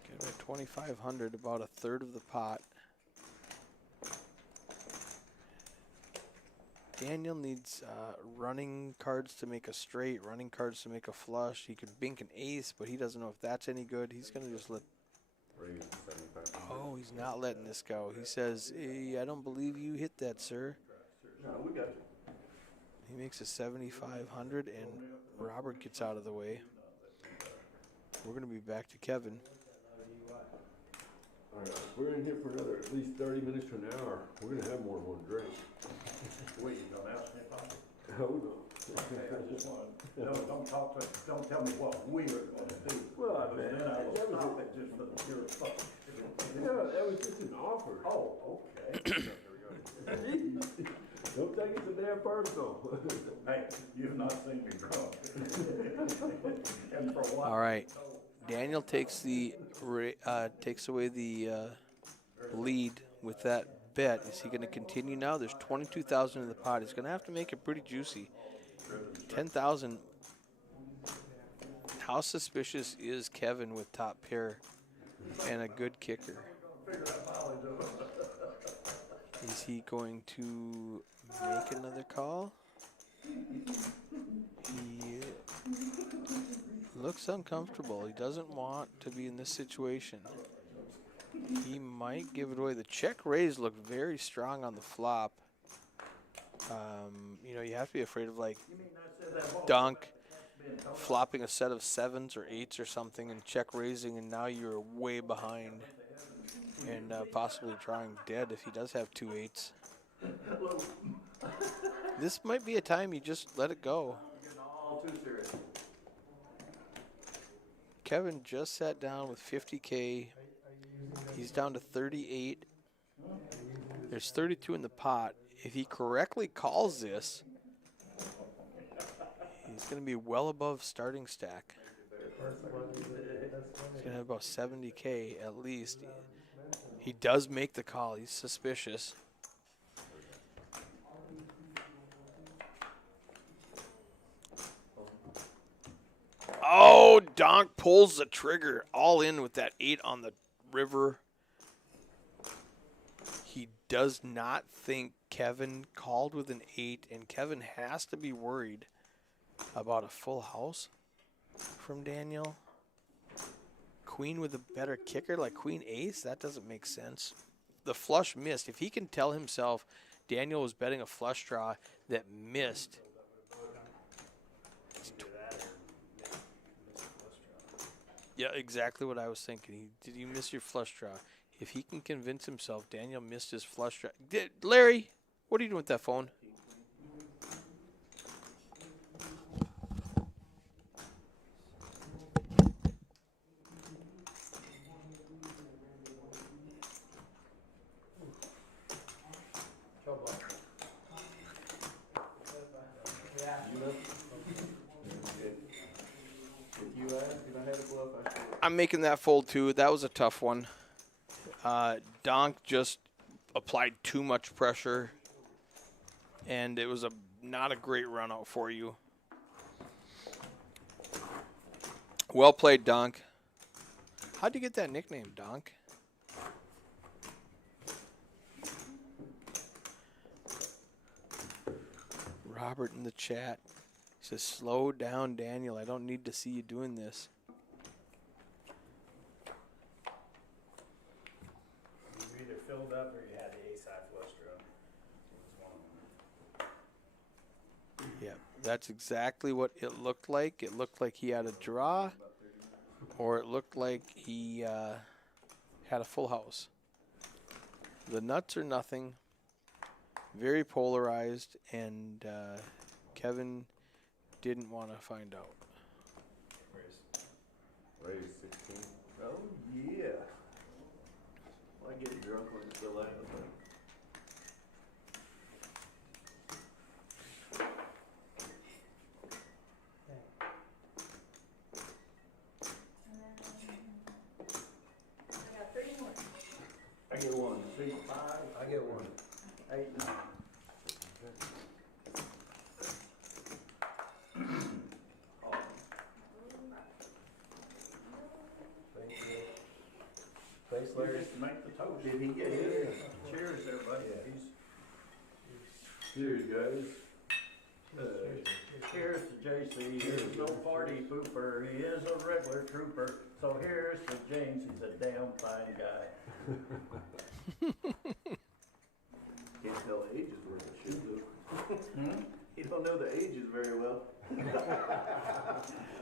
Get about 2,500, about a third of the pot. Daniel needs running cards to make a straight, running cards to make a flush. He could bink an ace, but he doesn't know if that's any good. He's going to just let... Raise 75. Oh, he's not letting this go. He says, hey, I don't believe you hit that, sir. No, we got you. He makes a 7,500, and Robert gets out of the way. We're going to be back to Kevin. All right, we're in here for another at least 30 minutes to an hour. We're gonna have more than one drink. Wait, you don't ask me about it? Oh, no. Okay, I just want, don't tell me what we are gonna do. Well, Because man, then I will that was stop it just for the pure fun. Yeah, that was just an offer. Oh, okay. Don't take it so damn personal. Hey, you've not seen me drunk. And for what? All right. Daniel takes away the lead with that bet. Is he going to continue now? There's 22,000 in the pot. He's going to have to make it pretty juicy. 10,000. How suspicious is Kevin with top pair and a good kicker? Is he going to make another call? He looks uncomfortable. He doesn't want to be in this situation. He might give it away. The check raise looked very strong on the flop. You know, you have to be afraid of like Dunk flopping a set of 7s or 8s or something and check raising, and now you're way behind and possibly drawing dead if he does have 2 8s. This might be a time you just let it go. All too serious. Kevin just sat down with 50K. He's down to 38. There's 32 in the pot. If he correctly calls this, he's going to be well above starting stack. He's going to have about 70K at least. He does make the call. He's suspicious. Oh, Donk pulls the trigger all in with that 8 on the river. He does not think Kevin called with an 8, and Kevin has to be worried about a full house from Daniel. Queen with a better kicker like Queen Ace? That doesn't make sense. The flush missed. If he can tell himself Daniel was betting a flush draw that missed. Yeah, exactly what I was thinking. Did you miss your flush draw? If he can convince himself Daniel missed his flush draw. Larry, what are you doing with that phone? I'm making that fold too. That was a tough one. Donk just applied too much pressure, and it was not a great run out for you. Well played, Donk. How'd you get that nickname, Donk? Robert in the chat says, slow down, Daniel. I don't need to see you doing this. You either filled up or you had the ace high flush draw. It was one of them. Yeah, that's exactly what it looked like. It looked like he had a draw, or it looked like he had a full house. The nuts are nothing. Very polarized, and Kevin didn't want to find out. Raise 16. Oh, yeah. I get drunk when it's still out of the thing. I got 3 more. I get 1, 6, 5. I get 1. 8, 9. Thanks, Larry. Just make the toast. Did he get his? Cheers, everybody. Yeah. Cheers, guys. Here's to JC, here's no party pooper, he is a regular trooper. So here's to James, he's a damn fine guy. Can't tell ages worth of shit, though. You don't know the ages very well.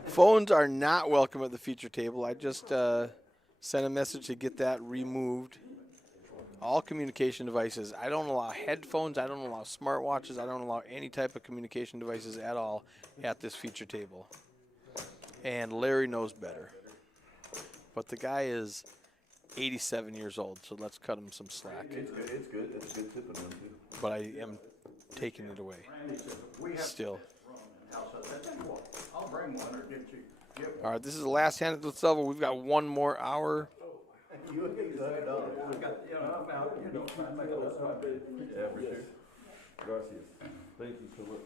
Phones are not welcome at the feature table. I just sent a message to get that removed. All communication devices. I don't allow headphones. I don't allow smartwatches. I don't allow any type of communication devices at all at this feature table. And Larry knows better. But the guy is 87 years old, so let's cut him some slack. It's good, it's good. It's a good tipping one, too. But I am taking it away. Still. I'll bring one or get you. All right, this is the last hand at this level. We've got one more hour. You would get $100. I'm out, you know, trying to make a list of my bid. Yeah, for sure. Gracias. Thank you so much.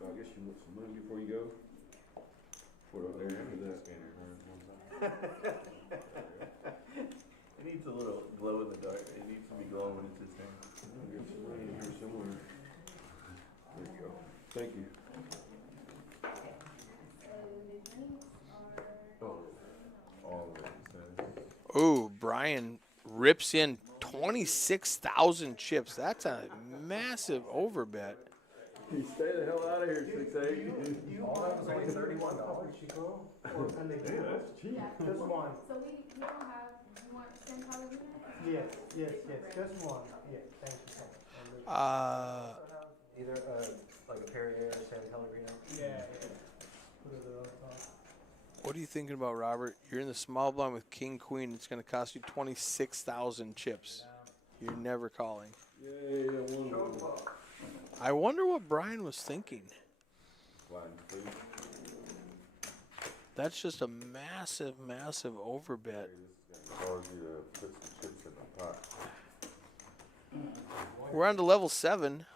I guess you want some money before you go? Put it up there after that. It needs a little glow in the dark. It needs to be glowing when it's his hand. I'll get some money in here somewhere. There you go. Thank you. Oh, all of it. Ooh, Brian rips in 26,000 chips. That's a massive overbet. You stay the hell out of here, 6'8". All that was only $31. Chico, or Pellegrino. That's cheap. Just one. So we don't have, you want San Pellegrino? Yes, just one. Yeah, thank you so much. Either like a Perrier or San Pellegrino. Yeah. Put it on top. What are you thinking about, Robert? You're in the small blind with King Queen. It's going to cost you 26,000 chips. You're never calling. Yay, I won one. I wonder what Brian was thinking. That's just a massive, massive overbet. Cause you to put some chips in the pot. We're on to level 7.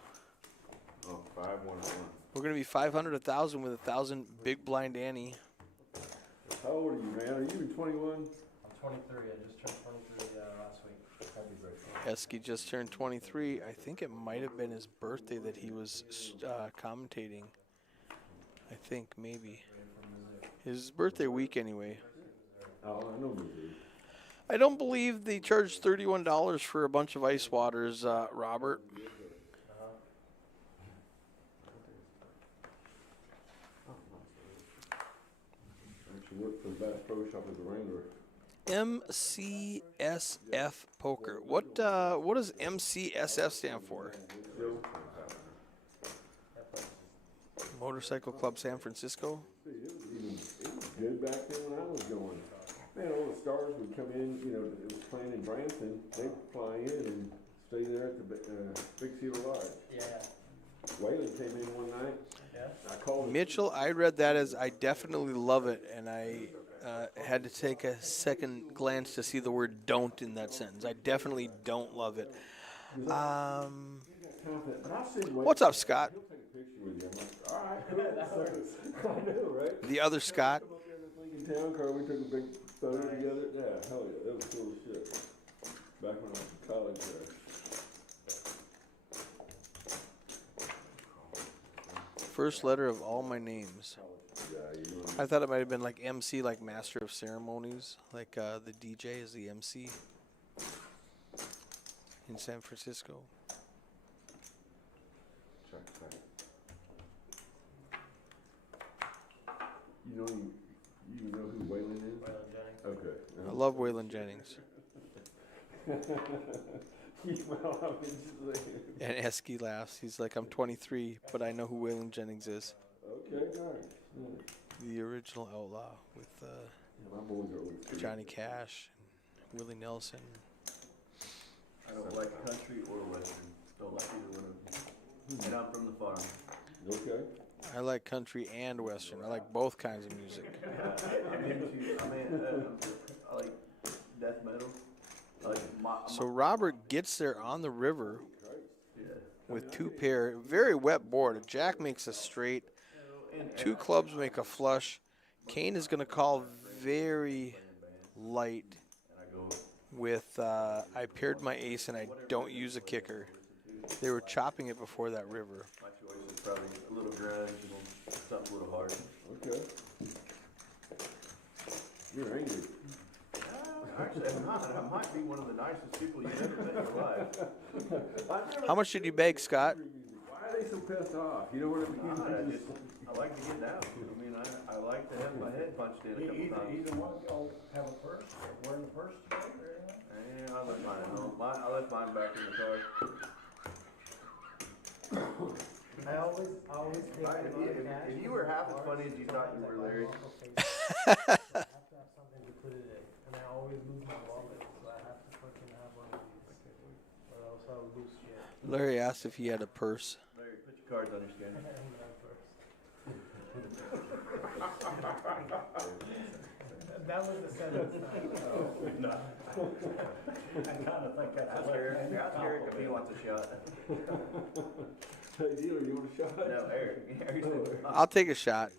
Oh, 5-1-1. We're going to be 500, 1,000 with 1,000 big blind Annie. How old are you, man? Are you even 21? I'm 23. I just turned 23 last week. Happy birthday. Esky just turned 23. I think it might have been his birthday that he was commentating. I think, maybe. His birthday week, anyway. Oh, I know Mizzou. I don't believe they charged $31 for a bunch of ice waters, Robert. Actually worked for the Bass Pro Shop as a wrangler. MCSF Poker. What does MCSF stand for? Motorcycle Club San Francisco? It was good back then when I was going. Man, all the stars would come in, you know, it was playing in Branson. They'd fly in and stay there at the Big Cedar Lodge. Yeah. Waylon came in one night. Yeah. I called him. Mitchell, I read that as I definitely love it, and I had to take a second glance to see the word don't in that sentence. I definitely don't love it. What's up, Scott? He'll take a picture with you. I'm like, all right, cool. I know, right? The other Scott. Come up there in the Lincoln Town car, we took a big photo together. Yeah, hell yeah, that was cool as shit. Back when I was in college there. First letter of all my names. Yeah, you know. I thought it might have been like MC, like Master of Ceremonies, like the DJ is the MC in San Francisco. Check that. You know who Waylon is? Waylon Jennings. Okay. I love Waylon Jennings. Well, I mean, just like- And Esky laughs. He's like, I'm 23, but I know who Waylon Jennings is. Okay, nice. Yeah. The original outlaw with My boys are always good. Johnny Cash and Willie Nelson. I don't like country or western. Don't like either one of them. And I'm from the farm. Okay. I like country and western. I like both kinds of music. I like death metal. I like So Robert gets there on the river yeah. with 2 pair, very wet board. A jack makes a straight, 2 clubs make a flush. Kane is going to call very light with I paired my ace and I don't use a kicker. They were chopping it before that river. My choice is probably a little grunge, something a little hard. Okay. You're angry. Actually, I'm not. I might be one of the nicest people you've ever met in your life. How much did you beg, Scott? Why are they so pissed off? You know what I mean? I like to get down. I mean, I like to have my head punched in a couple times. Either one of y'all have a purse, or wearing the purse today or anything? Yeah, I left mine at home. I left mine back in the car. I always take a lot of cash. If you were half as funny as you thought you were, Larry. I have to have something to put it in, and I always lose my wallet, so I have to fucking have one of these, or else I'll lose shit. Larry asked if he had a purse. Larry, put your cards on your scanner. That was the seventh time. No. I kinda think that's Ask hilarious. Eric. Ask Eric if he wants a shot. Hey, dealer, you want a shot? No, Eric. Eric said, I'll take a shot.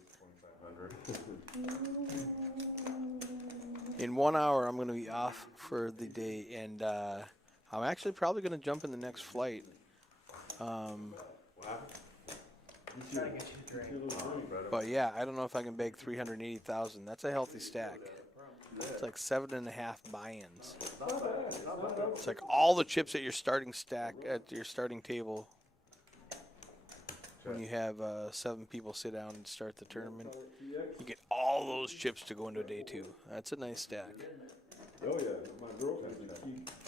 In 1 hour, I'm going to be off for the day, and I'm actually probably going to jump in the next flight. But yeah, I don't know if I can bag 380,000. That's a healthy stack. It's like 7.5 buy-ins. It's like all the chips at your starting stack at your starting table. When you have 7 people sit down and start the tournament, you get all those chips to go into day 2. That's a nice stack. Oh yeah, my girlfriend's a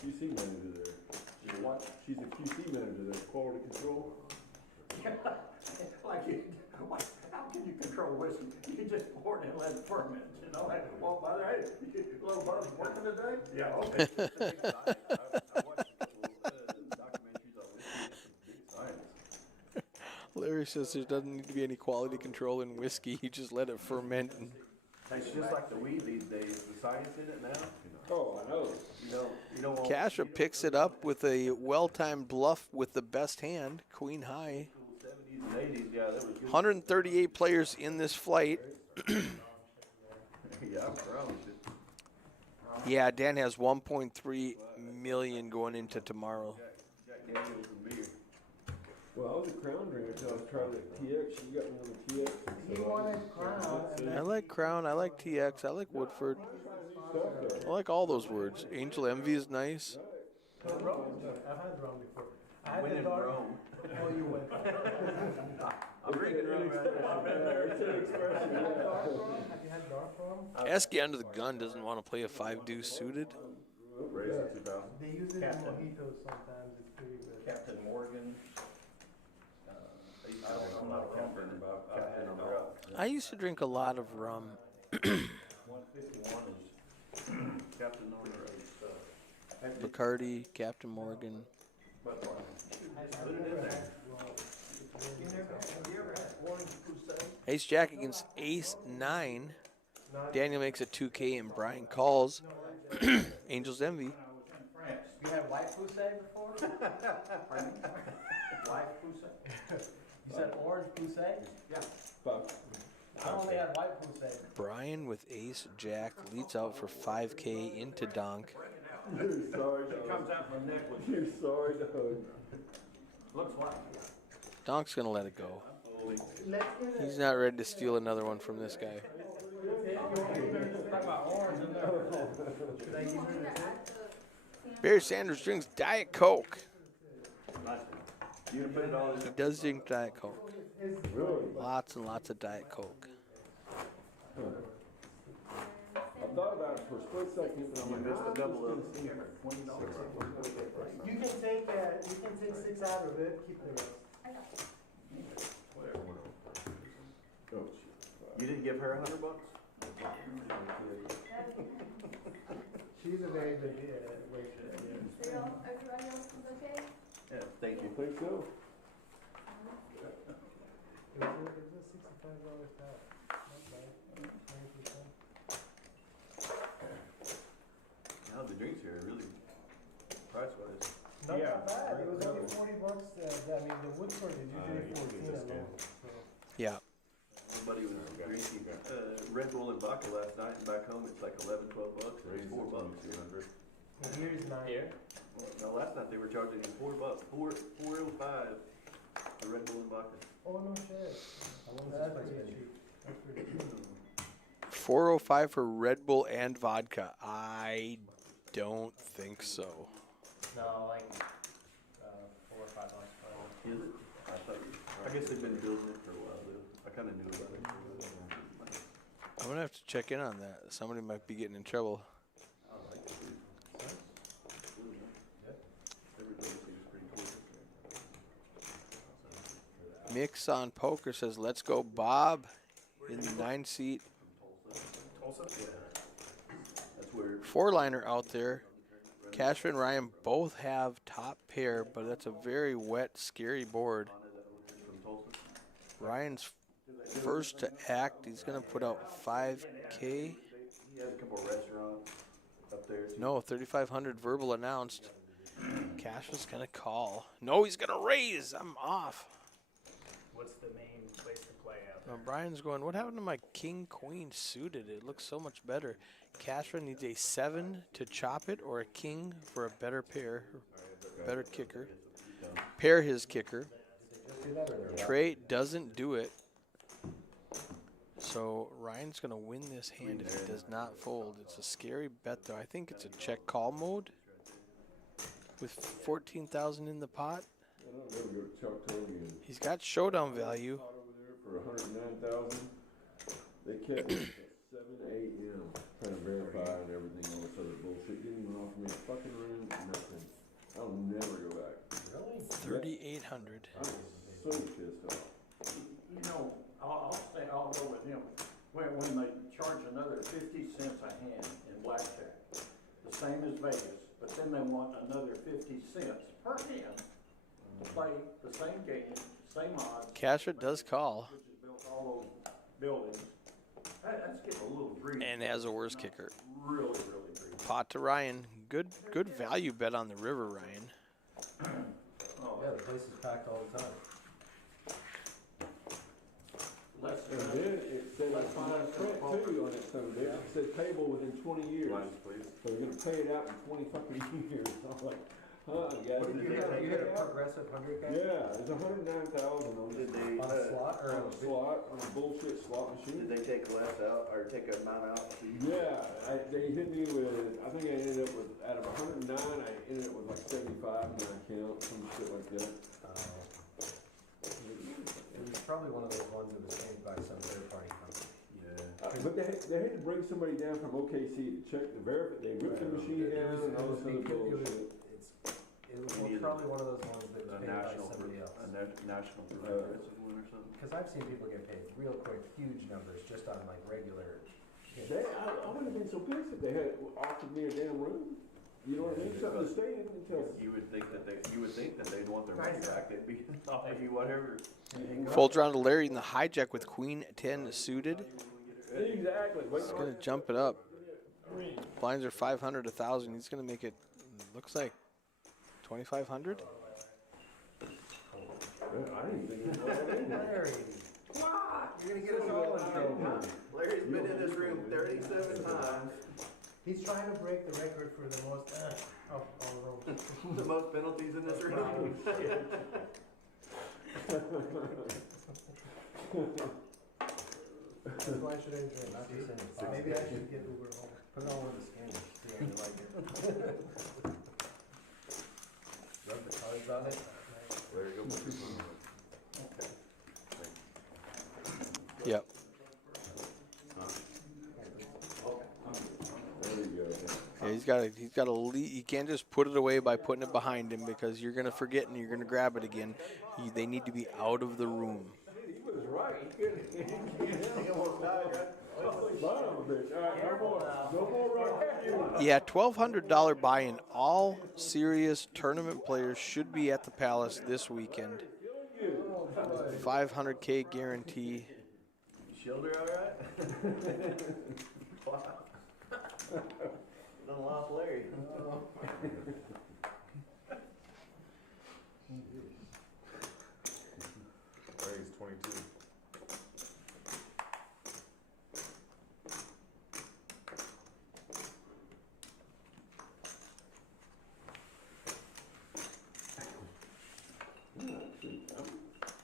QC manager there. She's a QC manager there, quality control. Like how can you control whiskey? You just pour it and let it ferment, you know? Hey, walk by there, hey, little buzz working today? Yeah, okay. I watched a couple documentaries on whiskey. It's science. Larry says there doesn't need to be any quality control in whiskey. You just let it ferment. And It's just like the weed these days. The science in it now. Oh, I know. You don't want Kasha picks it up with a well-timed bluff with the best hand, queen high. 70s and 80s. Yeah, that was good. 138 players in this flight. Yeah, I'm proud. Yeah, Dan has 1.3 million going into tomorrow. Jack Daniels and beer. Well, I was a crown drinker until I was trying the TX. She got me on the TX. He wanted Crown. I like Crown. I like TX. I like Woodford. I like all those words. Angel Envy is nice. I've had rum before. I had When the in dark. Rome. Oh, you went. I'm drinking rum right now. It's an expression, yeah. Have you had dark rum? Esky under the gun doesn't want to play a 5-deuce suited. Raised in 2000. They use it in mojitos sometimes. It's pretty good. Captain Morgan. I'm not a captain about Captain on the rock. I used to drink a lot of rum. 151 is Captain on the road. Bacardi, Captain Morgan. but Put it in there. have you ever had Orange Crusade? Ace Jack against Ace 9. Daniel makes a 2K and Brian calls. Angel's Envy. France. You had white poussey before? White Crusade? You said orange poussey? Yeah. I only had white poussey. Brian with Ace Jack leads out for 5K into donk. You're sorry, It comes out my neck with, You're sorry, dog. looks like. Donk's gonna let it go. Let's get He's not ready to steal another one from this guy. talk about orange in there. Should I use it? Barry Sanders drinks Diet Coke. You gonna put it all in? He does drink Diet Coke. Really? Lots and lots of Diet Coke. I thought about it for a split second, but I'm like, Missed a double up. You can take 6 out of it, keep the rest. Oh, You didn't give her $100? She's a very good waitress. So everybody else is okay? Yeah, thank you. I think so. It was a $65 tab. Not bad. 20%. Now the drinks here are really price-wise. Not Yeah. that bad. It was only $40. I mean, the Woodford is usually 14 alone. So. Yeah. Everybody was drinking Red Bull and vodka last night, and back home it's like $11, $12. It's $4 here. Here's 9. Here? No, last night they were charging him $4, $4.05 for Red Bull and vodka. Oh, no shit. That's pretty cheap. That's pretty cheap. 405 for Red Bull and vodka. I don't think so. No, like, $4 or $5 probably. Is it? I guess they've been building it for a while though. I kinda knew about it. I'm gonna have to check in on that. Somebody might be getting in trouble. I like it too. Everybody seems pretty cool. Mix on Poker says, let's go Bob in the 9-seat. Tulsa? Yeah. That's where. 4-liner out there. Cashman and Ryan both have top pair, but that's a very wet, scary board. From Tulsa. Ryan's first to act. He's going to put out 5K. He has a couple of restaurants up there. Too. No, 3,500 verbal announced. Cash is going to call. No, he's going to raise. I'm off. What's the main place to play out Now there? Brian's going, what happened to my king-queen suited? It looks so much better. Cashman needs a 7 to chop it or a king for a better pair, better kicker. Pair his kicker. Trey doesn't do it. So Ryan's going to win this hand if he does not fold. It's a scary bet, though. I think it's a check call mode with 14,000 in the pot. I don't know, go to Chuck Toby and He's got showdown value. pot over there for 109,000. They kept me at 7 a.m. trying to verify and everything, all this other bullshit. Didn't even offer me a fucking room, nothing. I'll never go back. Really? 3,800. I'm so pissed off. You know, I'll go with him. When they charge another 50 cents a hand in blackjack, the same as Vegas, but then they want another 50 cents per hand to play the same game, same odds. Cashman does call Which has built all those buildings. That's getting a little greedy. and has a worse kicker. Really, really greedy. Pot to Ryan. Good value bet on the river, Ryan. Oh, Yeah, the place is packed all the time. let's, And then it said it's fine print too on it, so it said payable within 20 years. Lines, please. So we're gonna pay it out in 20 fucking years. I'm like, huh, guys? You hit a progressive 100 guy? Yeah, it's 109,000 on Did this. they, On a slot or On a slot, on a bullshit slot did machine. they take less out or take a amount out? Yeah, they hit me with, I think I ended up with, out of 109, I ended up with like 75 in my account, some shit like that. It was probably one of those ones that was changed by some third party company. Yeah. But they had to bring somebody down from OKC to check the verify, they whipped the machine down and all this other bullshit. It was probably one of those ones that was A paid by national, somebody else. national progressive one or something. Because I've seen people get paid real quick, huge numbers, just on like regular. I wouldn't have been so pissed if they had offered me a damn room. You know what I mean? Something the state didn't tell us. You would think that they'd want their money back. They'd be offering you whatever. Folds around to Larry in the hijack with Queen 10 suited. Exactly. He's going to jump it up. Blinds are 500, 1,000. He's going to make it, looks like 2,500. I didn't think it was. Larry, you're gonna get us all in trouble. Larry's been in this room 37 times. He's trying to break the record for the most, of all rooms. The most penalties in this room. That's why I should I drink. See? Maybe I should get Uber home. Put it on one of the scanners, see how you like it. Rub the cards on it. There you go. Yep. There you go. Yeah, he's got to he can't just put it away by putting it behind him because you're going to forget and you're going to grab it again. They need to be out of the room. He was right. He almost died, right? No more right. Yeah, $1,200 buy-in. All serious tournament players should be at the Palace this weekend. 500K guarantee. Shoulder all right? Wow. Done lost Larry. Larry's 22. It's not bad.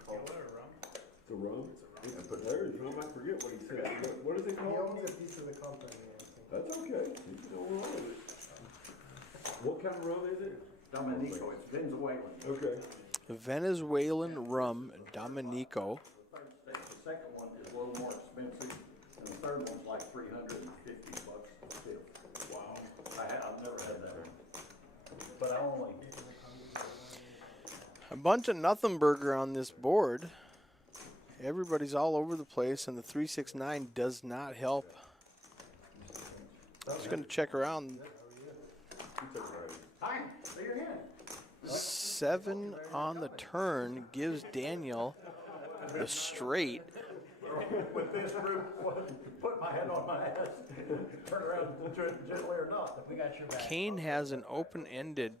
Tequila or rum? It's a rum? It's Larry's rum, I forget what he said. What is it He called? owns a piece of the company, I think. That's okay, you can go along with it. What kind of rum is it? Dominico, it's Venezuelan. Okay. Venezuelan rum Dominico. The second one is a little more expensive, and the third one's like $350 a fifth. Wow. I've never had that one. But I only. A bunch of nothing burger on this board. Everybody's all over the place, and the 369 does not help. Just going to check around. Hi, say your hand. 7 on the turn gives Daniel the straight. With this group, put my head on my ass, turn around gently or not. We got your back. Kane has an open-ended,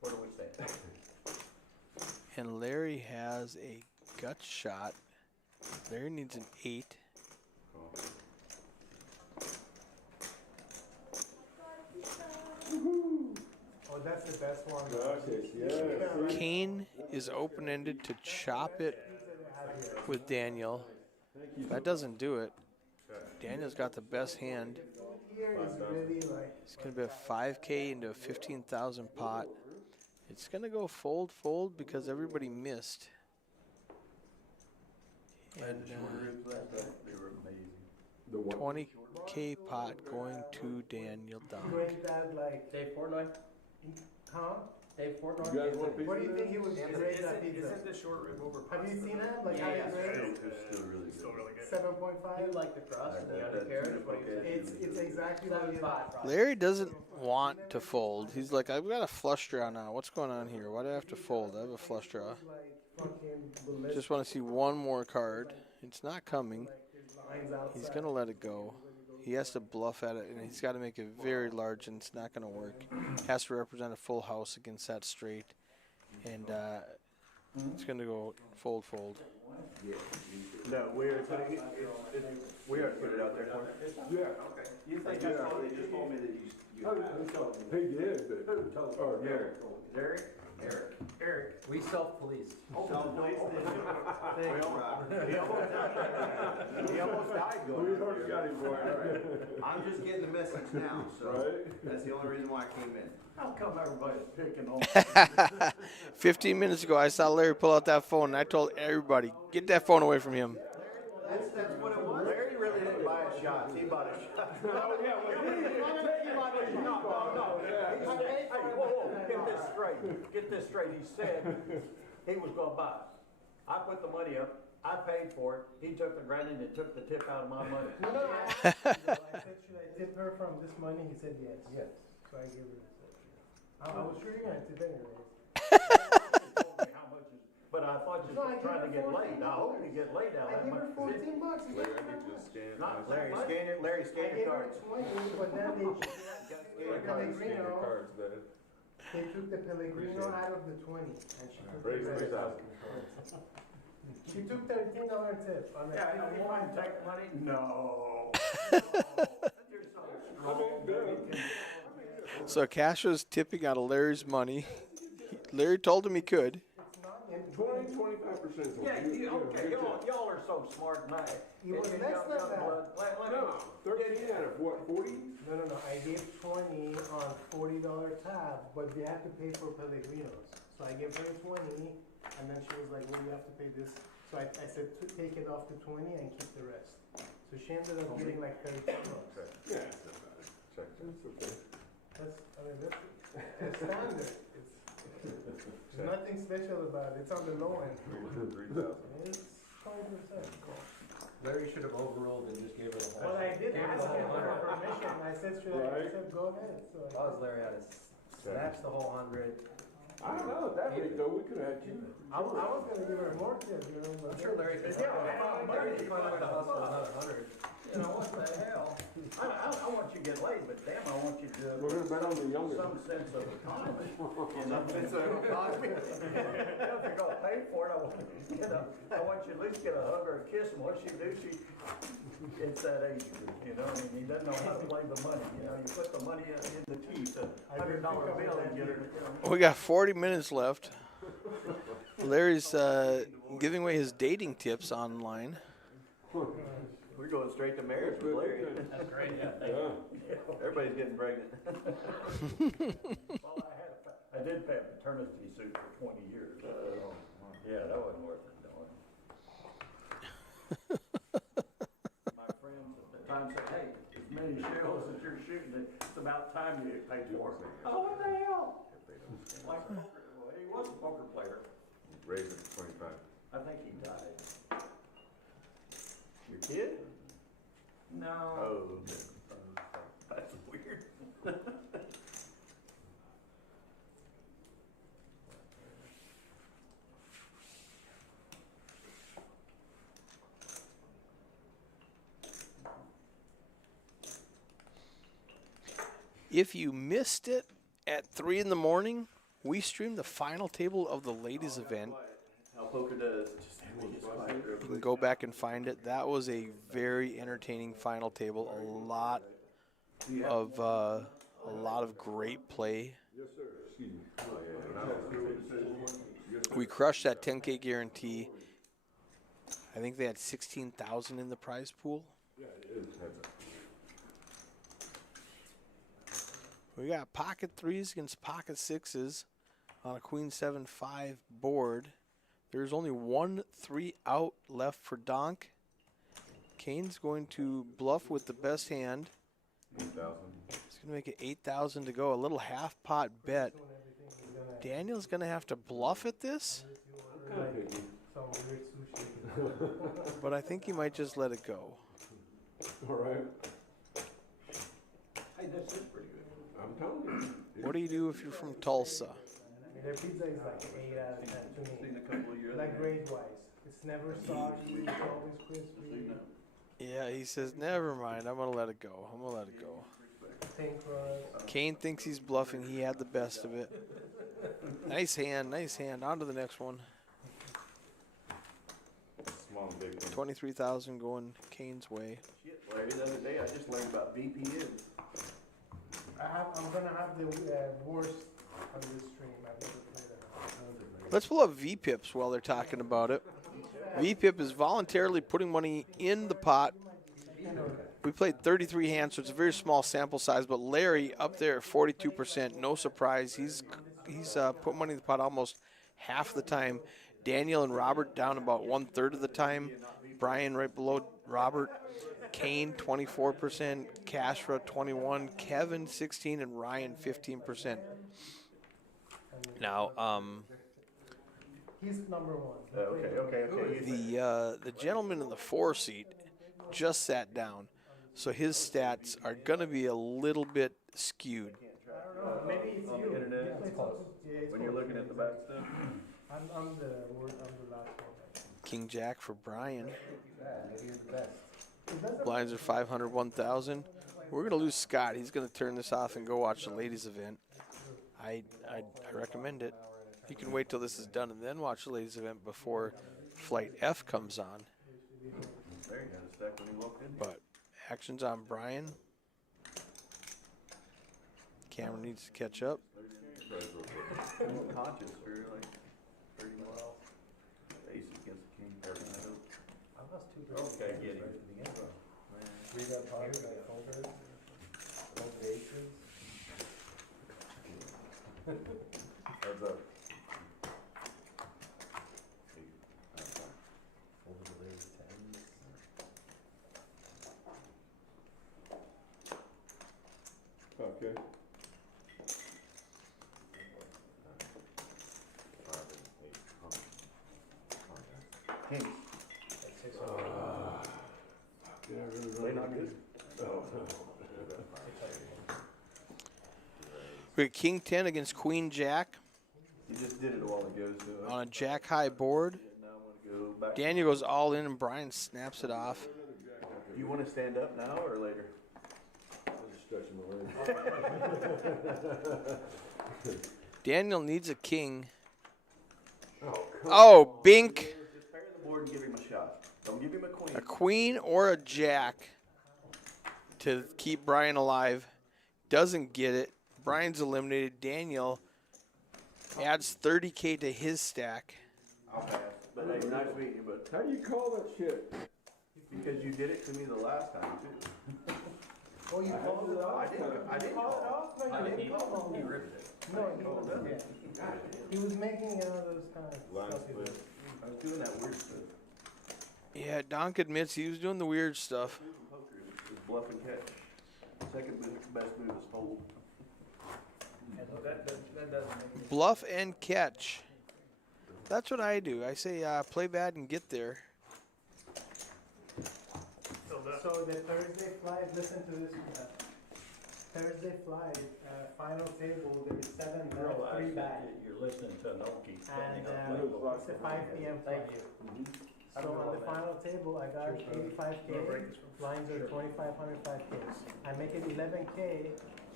Where do we stand? and Larry has a gut shot. Larry needs an 8. Oh, that's the best one. Gracias, yes. Kane is open-ended to chop it with Daniel. If that doesn't do it, Daniel's got the best hand. Here is really like. It's going to be a 5K into a 15,000 pot. It's going to go fold, fold because everybody missed. And They were amazing. The one. 20K pot going to Daniel Donk. Grade that like. Dave Portnoy? Huh? Dave Portnoy? You guys want a piece What do of you that? think he would grade that pizza? Isn't the short rib over? Have you seen that? Like how Yeah, he grades? It's still really Still good. really good. 7.5. You like the crust and the That- undercarriage? that's What do you okay. say? It's exactly what you. 7.5 probably. Larry doesn't want to fold. He's like, I've got a flush draw now. What's going on here? Why do I have to fold? I have a flush draw. Like fucking ballistic, Just want to see one more card. It's not coming. like, there's lines outside. He's going to let it go. He has to bluff at it, and he's got to make it very large, and it's not going to work. Has to represent a full house against that straight. And it's going to go fold, fold. No, we are putting it, we are putting it out there for you. Yeah. Okay. You think I told they just told me that you He did, but. Who told you? Oh, Eric. Eric? Eric. We self-policed. He almost died We going. already got him for it. I'm just getting the message now, so Right? that's the only reason why I came in. How come everybody's picking on? 15 minutes ago, I saw Larry pull out that phone, and I told everybody, get that phone away from him. That's what it was. Larry really didn't buy a shot, he bought a shot. Oh, yeah, well, he didn't take you by the no. He said, hey, whoa, get this straight. Get this straight. He said he was gonna buy it. I put the money up. I paid for it. He took the granted and took the tip out of my money. No, I said, should I tip her from this money? He said yes. Yes. So I gave her this. I was sure you're going to tip anyways. He told me how much is, but I thought you No, I were trying to gave get her laid. I hope you get laid out I that gave her much. $14. Larry, I need you to scan. Not Larry, much. scan it, Larry, I scan gave your her cards. 20, but then they Scan your cards, Dad. They took the Pellegrino out of the 20, and she took Raise the this rest. out. She took $13 tip on Yeah, that. you want to take the money? No. So Castro's tipping out of Larry's money. Larry told him he could. It's not in 20, 25%. Yeah, okay, y'all are so smart and I. It was less than that. No, 13 out of what, 40? No. I gave 20 on $40 tab, but they had to pay for Pellegrinos. So I gave her 20, and then she was like, well, you have to pay this. So I said, take it off the 20 and keep the rest. So she ended up getting like $32. Yeah, it's not bad. Check that. It's okay. That's standard. There's nothing special about it. It's on the low end. 3,000. It's 20%. Larry should have overruled and just gave it a whole. But I did ask him for permission. I said, Right. I said, go ahead. So If I was Larry, I'd have snatched the whole 100. I don't know, at that rate though, we could have had two. I was going to give her more tips, you know. I'm sure Larry could. Yeah, Larry could find a way to hustle another 100. You know, what the hell? I want you to get laid, but damn, I want you to do it We're with gonna bet on the youngest. some sense of economy. You know? Sense of economy. If you're gonna pay for it, I want you to at least get a hug or a kiss, and what she do, it's that age, you know, I mean, he doesn't know how to play the money, you know, you put the money in the teeth, $100 bill and get her, you know. We got 40 minutes left. Larry's giving away his dating tips online. We're going straight to marriage with Larry. That's great, Everybody's getting pregnant. Well, I did pay a paternity suit for 20 years, so, yeah, that wasn't worth it, doing. My friends at the time said, hey, as many shells as you're shooting, it's about time you get paid for it. Oh, what the hell? Like poker, well, he was a poker player. Raise it to 25. I think he died. Your kid? No. Oh, That's weird. If you missed it at 3 in the morning, we streamed the final table of the ladies event. how poker does. Just everybody gets quiet real You can quick. go back and find it. That was a very entertaining final table. A lot of great play. Yes, sir. Excuse me. Oh, yeah. We crushed that 10K guarantee. I think they had 16,000 in the prize pool. Yeah, it is. Heads up. We got pocket threes against pocket sixes on a queen 7-5 board. There's only 1 3 out left for Donk. Kane's going to bluff with the best hand. 8,000. He's going to make it 8,000 to go. A little half pot bet. Daniel's going to have to bluff at this, Some weird sushi. but I think he might just let it go. All right. Hey, this is pretty good. I'm telling you. What do you do if you're from Tulsa? Their pizza is like 8 out of 10 to me. Seen a couple of years. Like grade wise. It's never soggy, it's always crispy. Yeah, he says, never mind. I'm going to let it go. I'm going to let it go. Thin crust. Kane thinks he's bluffing. He had the best of it. Nice hand, nice hand. On to the next one. Small and big. 23,000 going Kane's way. Shit, Larry, the other day I just learned about VPNs. I'm gonna have the worst on this stream. I've never played it. Let's pull up VPIPs while they're talking about it. VPIP is voluntarily putting money in the pot. We played 33 hands, so it's a very small sample size, but Larry up there at 42%, no surprise. He's put money in the pot almost half the time. Daniel and Robert down about 1/3 of the time. Brian right below Robert. Kane 24%, Cashra 21%, Kevin 16%, and Ryan 15%. Now, He's number one. the gentleman in the 4 seat just sat down, so his stats are going to be a little bit skewed. I don't know. Maybe it's On you. the internet? Yeah, it's close. Yeah, it's When you're close. looking at the back stuff. I'm the last one. King Jack for Brian. Maybe you're the best. It doesn't Blinds are 500, 1,000. We're going to lose Scott. He's going to turn this off and go watch the ladies event. I recommend it. You can wait till this is done and then watch the ladies event before Flight F comes on. Larry had a stack when he walked in. But action's on Brian. Camera needs to catch up. Conscious for like 30 miles. Ace against the king. I lost 2 Okay, get him. We got party like folders. No bases. Heads up. Over the lazy tens. Okay. Kings. Yeah, really, Play not good. We got King 10 against Queen Jack You just did it a while ago, so. on a Jack high board. Now I'm gonna go back. Daniel goes all in and Brian snaps it off. You wanna stand up now or later? I'm just stretching my legs. Daniel needs a king. Oh, come Oh, bink. Just pair the board and give him a shot. Don't give him a queen. A queen or a jack to keep Brian alive. Doesn't get it. Brian's eliminated. Daniel adds 30K to his stack. I'll pass. But hey, nice meeting you, but How do you call that shit? because you did it to me the last time too. Oh, you called it off? I didn't call it call. off? No, you didn't call it off. He ripped it. No, he was, yeah. He was making those kind of Line stuff. he split. was- I was doing that weird stuff. Yeah, Donk admits he was doing the weird stuff. Poker is bluff and catch. Second best move is fold. Yeah, no, that doesn't make any Bluff and catch. That's what I do. I say play bad and get there. So the Thursday flight, listen to this. Thursday flight, final table, there is 7 left, 3 back. You're listening to Noki. And it's a 5 p.m. flight. So on the final table, I got 85K, lines are 2,505K. I make it 11K,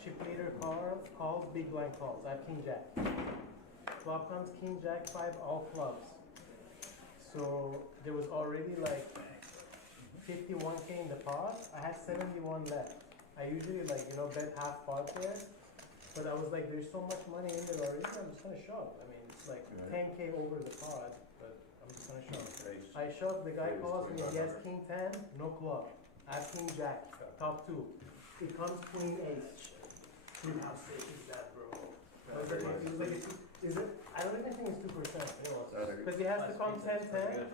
chip leader calls, big blind calls. I have king jack. Flop comes king jack 5, all clubs. So there was already like 51K in the pot. I had 71 left. I usually bet half pot there. But I was like, there's so much money in there already, I'm just gonna shove. I mean, it's like 10K over the pot, but I'm just gonna shove. I shove, the guy calls me, he has king 10, no club. I have king jack, top 2. It comes queen ace. Dude, how sick is that, bro? I was like, is it? I don't even think it's 2%. Because he has to come 10-10.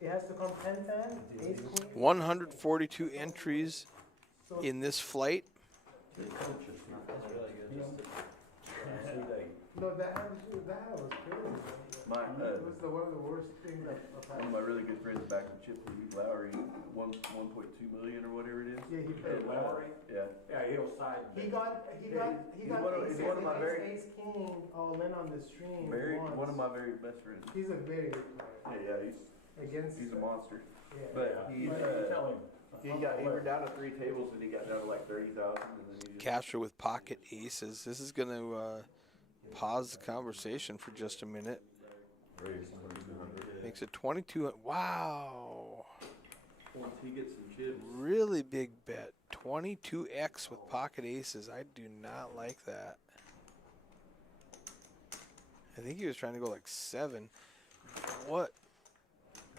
It has to come 10-10, ace queen. 142 entries in this flight. No, that was crazy. My, It was one of the worst things I've one of my really good friends back in Chip Lowry, 1.2 million or whatever it is. Yeah, he played Lowry? Yeah. Yeah, he'll side. He got he's one of my ace king all in on the stream. once. One of my very best friends. He's a very good player. Yeah, he's a monster. Yeah. But he Tell him. he were down to 3 tables and he got down to like 30,000 and then he just Castro with pocket aces. This is going to pause the conversation for just a minute. Makes it 22. Wow. once he gets some chips. Really big bet. 22x with pocket aces. I do not like that. I think he was trying to go like 7. What?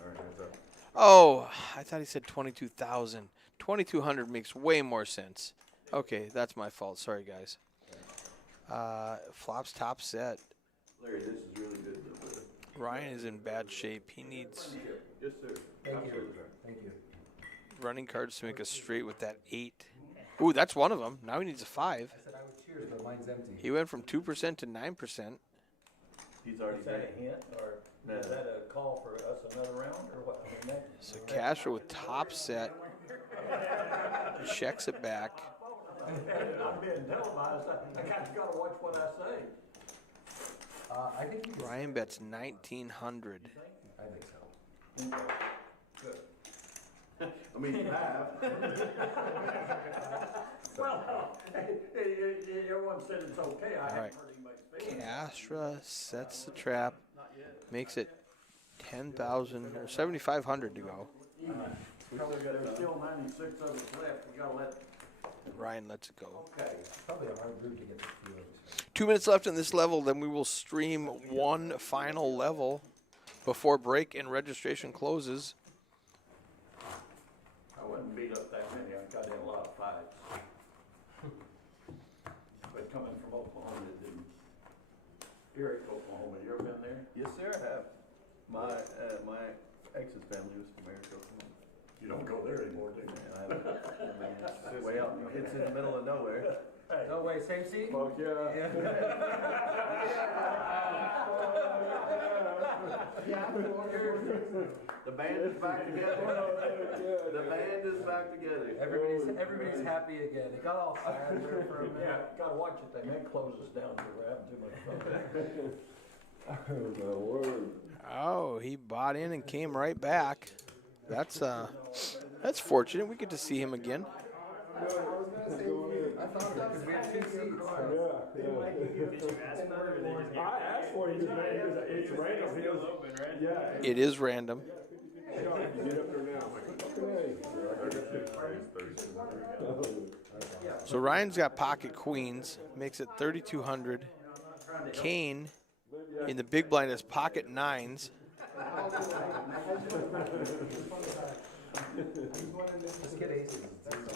Alright, hands up. Oh, I thought he said 22,000. 2,200 makes way more sense. Okay, that's my fault. Sorry, guys. Flops top set. Larry, this is really good though, brother. Ryan is in bad shape. He needs Yes, sir. Thank you. Thank you. running cards to make a straight with that 8. Ooh, that's one of them. Now he needs a 5. I said I would cheers, but mine's empty. He went from 2% to 9%. He's already Is that saying. a hint, or No. is that a call for us another round, or what? I mean, So Castro with top set checks it back. I'm being televised. I kind of got to watch what I say. I think you Ryan bets 1,900. I think so. Good. I mean, you have. Well, everyone said it's okay. I All right. haven't heard anybody's feelings. Castro sets the trap, makes it 10,000 or 7,500 to go. There's still 96 of us left. We got to let. Ryan lets it go. Okay. Probably a hard route to get the feelings. 2 minutes left in this level, then we will stream one final level before break and registration closes. I wouldn't beat up that many. I got in a lot of fights. But coming from Oklahoma, it didn't. Erie, Oklahoma. You ever been there? Yes, sir, I have. My ex's family was from America. You don't go there anymore, do you? I haven't. I mean, it's way out. It's in the middle of nowhere. No way, same seat? Fuck yeah. The band is back together. The band is back together. Everybody's happy again. It got all sad there for a minute. Yeah, gotta watch it. They may close us down because we're having too much fun. My word. Oh, he bought in and came right back. That's That's fortunate. We get to see him again. Did you ask for it or they just gave I asked for it, it's random. He still goes, open, right? yeah. It is random. You get up there now. I'm like, okay. So Ryan's got pocket queens, makes it 3,200. Kane in the big blind has pocket nines.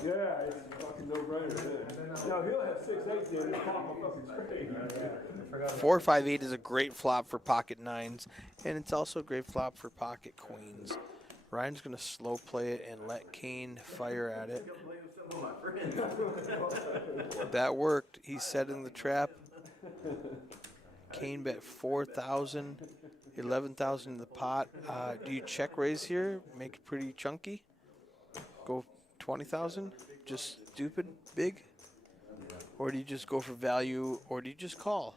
Yeah, it's a fucking no-brainer. Now he'll have 6-8 then and pop a fucking straight. 4-5-8 is a great flop for pocket nines, and it's also a great flop for pocket queens. Ryan's gonna slow play it and let Kane fire at it. That worked. He's setting the trap. Kane bet 4,000, 11,000 in the pot. Do you check raise here? Make it pretty chunky. Go 20,000. Just stupid big. Or do you just go for value? Or do you just call?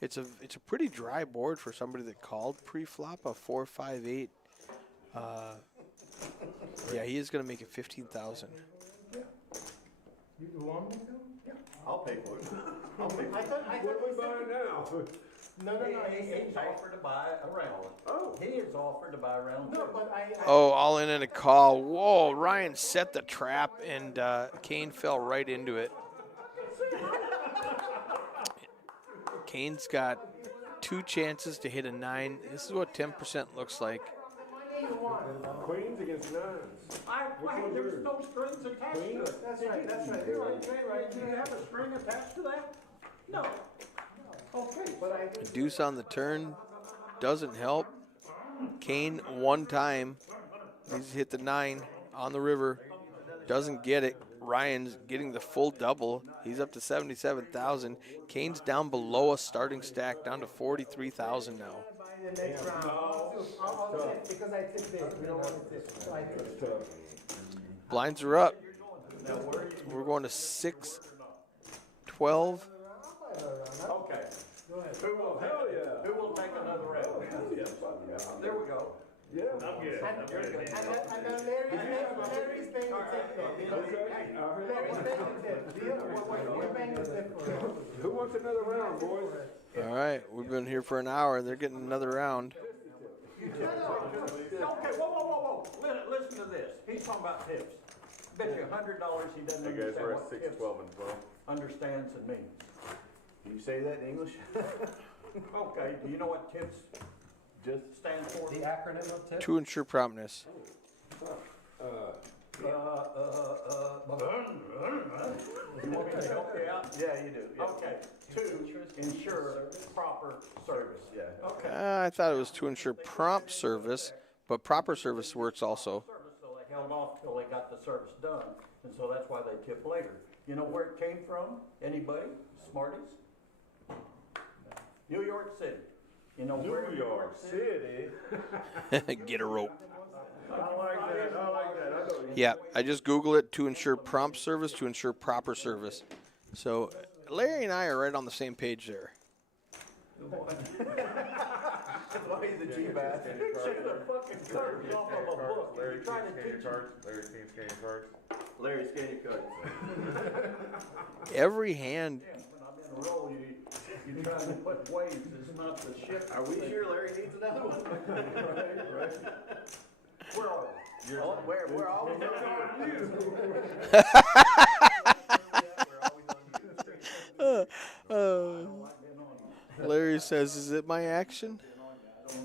It's a pretty dry board for somebody that called pre-flop a 4-5-8. Yeah, he is gonna make it 15,000. You want me to? Yeah. I'll pay for it. I'll pay for I it. thought What are we buying now? No. He's offered to buy a round. Oh. He is offered to buy a round. No, too. but I Oh, all in and a call. Whoa, Ryan set the trap, and Kane fell right into it. Kane's got 2 chances to hit a 9. This is what 10% looks like. Queens against nines. There's no strings attached to it. That's right. Do you have a string attached to that? No. Okay. But I A deuce on the turn doesn't help. Kane one time. He's hit the 9 on the river. Doesn't get it. Ryan's getting the full double. He's up to 77,000. Kane's down below a starting stack, down to 43,000 now. buy the next round. I'll tip because I tipped it. We don't want to tip. So I tipped. Blinds are up. We're going to 6, 12. Okay. Go ahead. Hell yeah. Who will take another round? There we go. Yeah. I'm good. I'm good. And then Larry's paying the tip. Larry's paying the tip. We're paying the tip for it. Who wants another round, boys? All right, we've been here for an hour. They're getting another round. Okay, whoa. Listen to this. He's talking about tips. Bet you $100 he doesn't Hey guys, understand we're what at 6, tips 12, and 12. understands and means. Can you say that in English? Okay, do you know what tips Just stands for? acronym of TIP? To ensure promptness. You want me to help you out? yeah, you do. Yeah. Okay, to ensure proper service. Yeah. Okay. I thought it was to ensure prompt service, but proper service works also. Service, so they held off till they got the service done, and so that's why they tip later. You know where it came from? Anybody? Smarties? New York City. You know where New York City. Get a rope. I like that. I know. Yeah, I just Google it, to ensure prompt service, to ensure proper service. So Larry and I are right on the same page there. That's why he's a G-Bass. Picture the fucking cards off of a book. Larry Trying to King's teach you. cards. Larry King's candy cards. Larry's candy cards. Every hand. Yeah, when I'm in a roll, you try to put waves. It's not the ship. Are we sure Larry needs another one? Where are we? We're always on you. Larry says, "Is it my action?"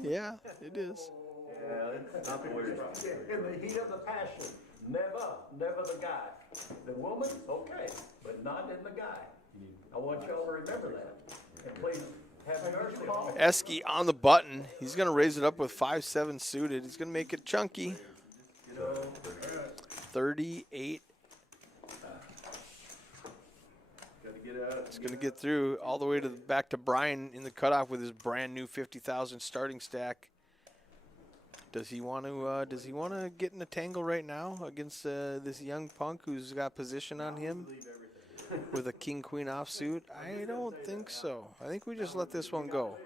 Yeah, it is. Yeah, it's not the worst. In the heat of the passion, never the guy. The woman, okay, but not in the guy. I want y'all to remember that. And please have mercy on me. Esky on the button. He's going to raise it up with 5-7 suited. He's going to make it chunky. 38. He's going to get through all the way to back to Brian in the cutoff with his brand new 50,000 starting stack. Does he want to get in a tangle right now against this young punk who's got position on him with a king-queen offsuit? I don't think so. I think we just let this one go.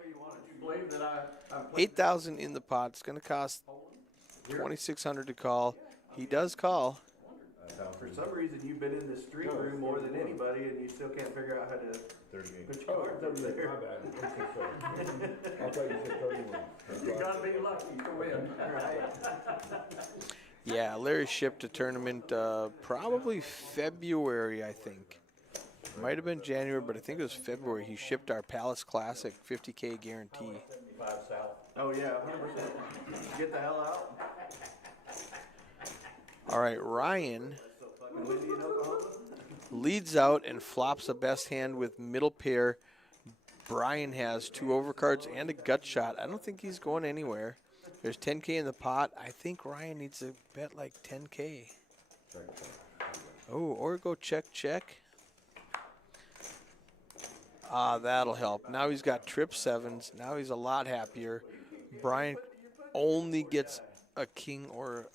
8,000 in the pot. It's going to cost 2,600 to call. He does call. For some reason, you've been in this stream room more than anybody, and you still can't figure out how to 38. put your cards up there. My bad. I thought you said 31. You gotta be lucky to win. Yeah, Larry shipped a tournament probably February, I think. Might have been January, but I think it was February. He shipped our Palace Classic 50K guarantee. 75 south. Oh yeah, 100%. Get the hell out. All right, Ryan So fucking windy in Oklahoma. leads out and flops a best hand with middle pair. Brian has 2 overcards and a gut shot. I don't think he's going anywhere. There's 10K in the pot. I think Ryan needs to bet like 10K. Oh, or go check. Ah, that'll help. Now he's got trip 7s. Now he's a lot happier. Brian only gets a king or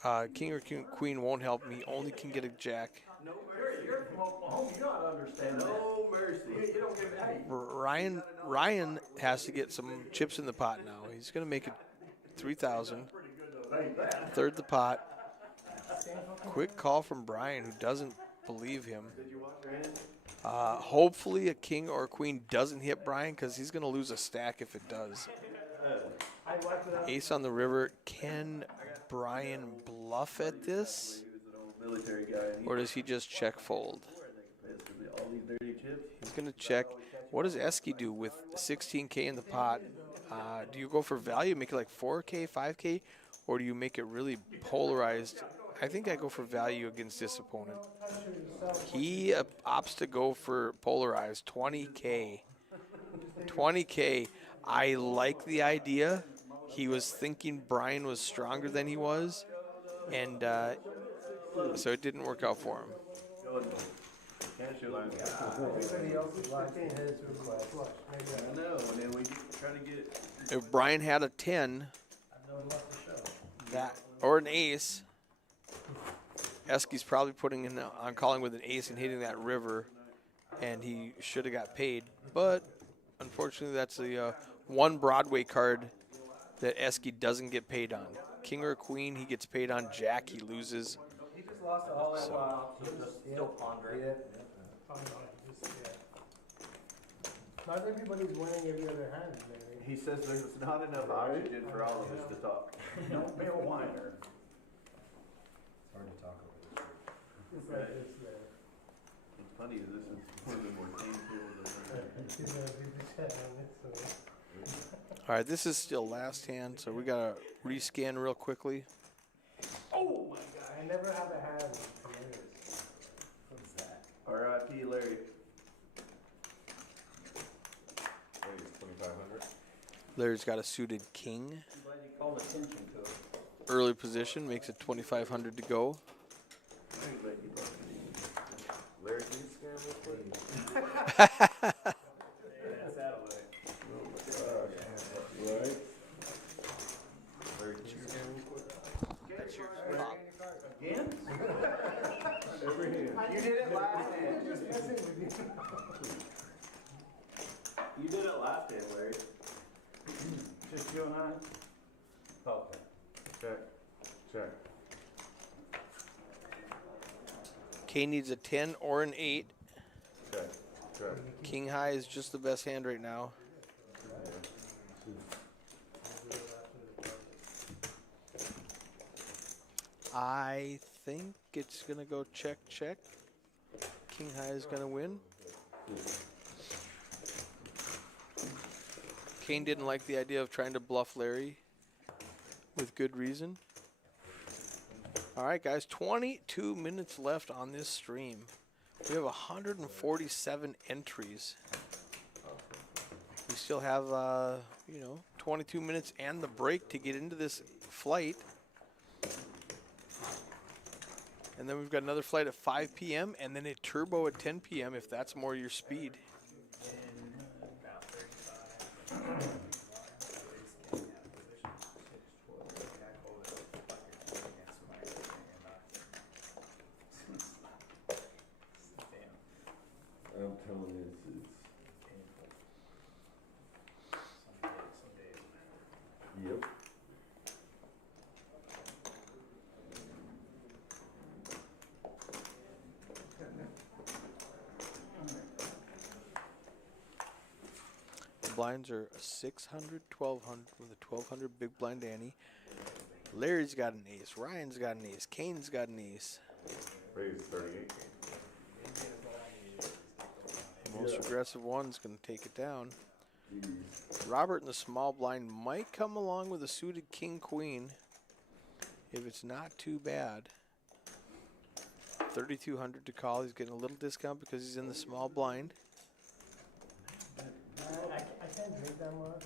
queen won't help me. Only can get a jack. No mercy. You're from Oklahoma, you ought to understand that. No mercy. You don't give any. Ryan has to get some chips in the pot now. He's gonna make it 3,000. Pretty good to think that. Third the pot. Quick call from Brian, who doesn't believe him. Did you watch your hands? Hopefully a king or a queen doesn't hit Brian, because he's gonna lose a stack if it does. Ace on the river. Can Brian bluff at this, He was an old military guy. And he or does he just check fold? all these dirty chips. He's gonna check. What does Esky do with 16K in the pot? Do you go for value, make it like 4K, 5K, or do you make it really polarized? I think I go for value against this opponent. He opts to go for polarized, 20K. 20K. I like the idea. He was thinking Brian was stronger than he was, and so it didn't work out for him. Everybody else is watching his request. Flush, maybe I know, and then we try to get. If Brian had a 10, that or an ace, Esky's probably putting in on calling with an ace and hitting that river, and he should have got paid. But unfortunately, that's the one Broadway card that Esky doesn't get paid on. King or queen, he gets paid on. Jack, he loses. He just lost all that while he was still pondering. Oh, no, just, yeah. Not everybody's winning every other hand, man. He says there's not enough oxygen for all of us to talk. Don't be a whiner. It's hard to talk over this. It's like this, It's funny, this is one of the more painful. All right, this is still last hand, so we gotta rescan real quickly. Oh my God! I never have a hand. Hilarious. What's that? R.I.P. Larry. Maybe it's 2,500. Larry's got a suited king. I'm glad you called attention to it. Early position makes it 2,500 to go. Larry, can you scan real quick? That's out of the way. Oh my gosh. Right? Larry, can you scan real quick? That's your Again? Every hand. You did it last hand. Just messing with you. You did it last hand, Larry. Just you and I? Okay. Check. Check. K needs a 10 or an 8. Check. Check. King high is just the best hand right now. I think it's gonna go check. King high is gonna win. Kane didn't like the idea of trying to bluff Larry, with good reason. All right, guys, 22 minutes left on this stream. We have 147 entries. We still have, 22 minutes and the break to get into this flight. And then we've got another flight at 5 p.m. and then a turbo at 10 p.m. if that's more your speed. About 35. I'm telling you, this is. Yep. blinds are 600, 1200 with a 1200 big blind ante. Larry's got an ace. Ryan's got an ace. Kane's got an ace. Raise 38. The most aggressive one's going to take it down. Robert in the small blind might come along with a suited king-queen if it's not too bad. 3,200 to call. He's getting a little discount because he's in the small blind. I can't drink that much.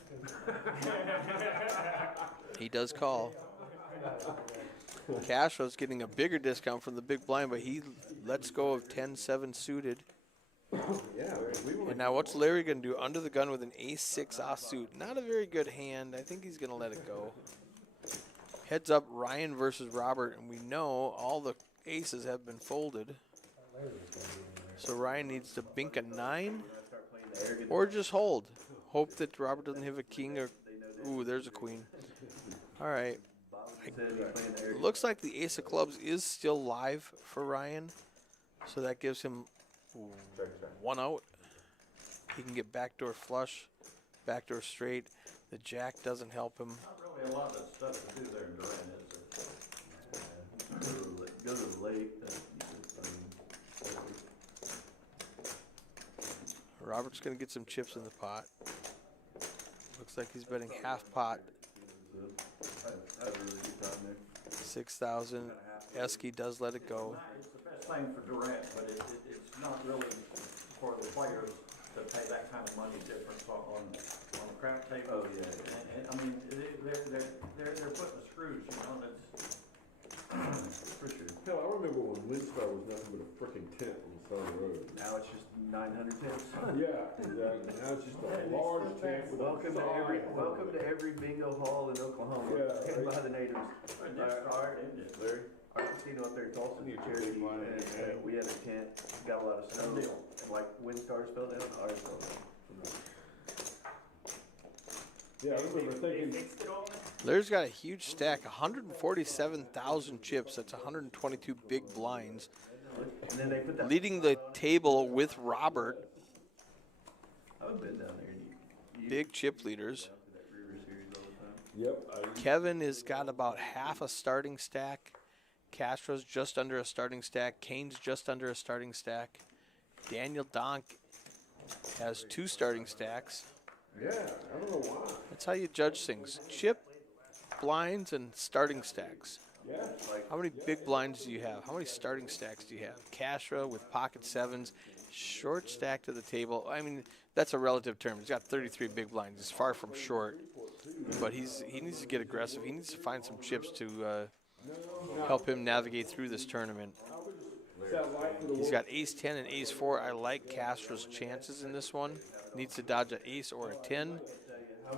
He does call. Castro's getting a bigger discount from the big blind, but he lets go of 10-7 suited. And now what's Larry going to do? Under the gun with an ace-6 offsuit. Not a very good hand. I think he's going to let it go. Heads up, Ryan versus Robert, and we know all the aces have been folded. So Ryan needs to bink a 9 or just hold. Hope that Robert doesn't have a king or... Ooh, there's a queen. All right. Looks like the ace of clubs is still live for Ryan. So that gives him 1 out. He can get backdoor flush, backdoor straight. The jack doesn't help him. Not really a lot of stuff to do there in Durant, is there? Go to the lake. Robert's going to get some chips in the pot. Looks like he's betting half pot. I had a really good time there. 6,000. Esky does let it go. It's the best thing for Durant, but it's not really for the players to pay that kind of money difference on the crap table. Oh, yeah. And I mean, they're putting the screws, you know, that's For sure. Hell, I remember when Windstar was nothing but a frickin' tent on the side of the road. Now it's just 900 tips. Yeah, exactly. Now it's just a large tent with Welcome to every bingo hall in Oklahoma. Yeah, By the natives. Larry, our casino up there in Tulsa near Cherokee, and we had a tent, got a lot of snow, and like wind stars fell down, ours fell down. Yeah, I remember thinking, Larry's got a huge stack, 147,000 chips. That's 122 big blinds. And then they put that. Leading the table with Robert. I've been down there. And you Big chip leaders. that River Series all the time. Kevin has got about half a starting stack. Castro's just under a starting stack. Kane's just under a starting stack. Daniel Donk has 2 starting stacks. yeah, I don't know why. That's how you judge things. Chip, blinds, and starting stacks. Yeah. How many big blinds do you have? How many starting stacks do you have? Castro with pocket 7s, short stack to the table. I mean, that's a relative term. He's got 33 big blinds. He's far from short, but he needs to get aggressive. He needs to find some chips to help him navigate through this tournament. He's got ace 10 and ace 4. I like Castro's chances in this one. Needs to dodge an ace or a 10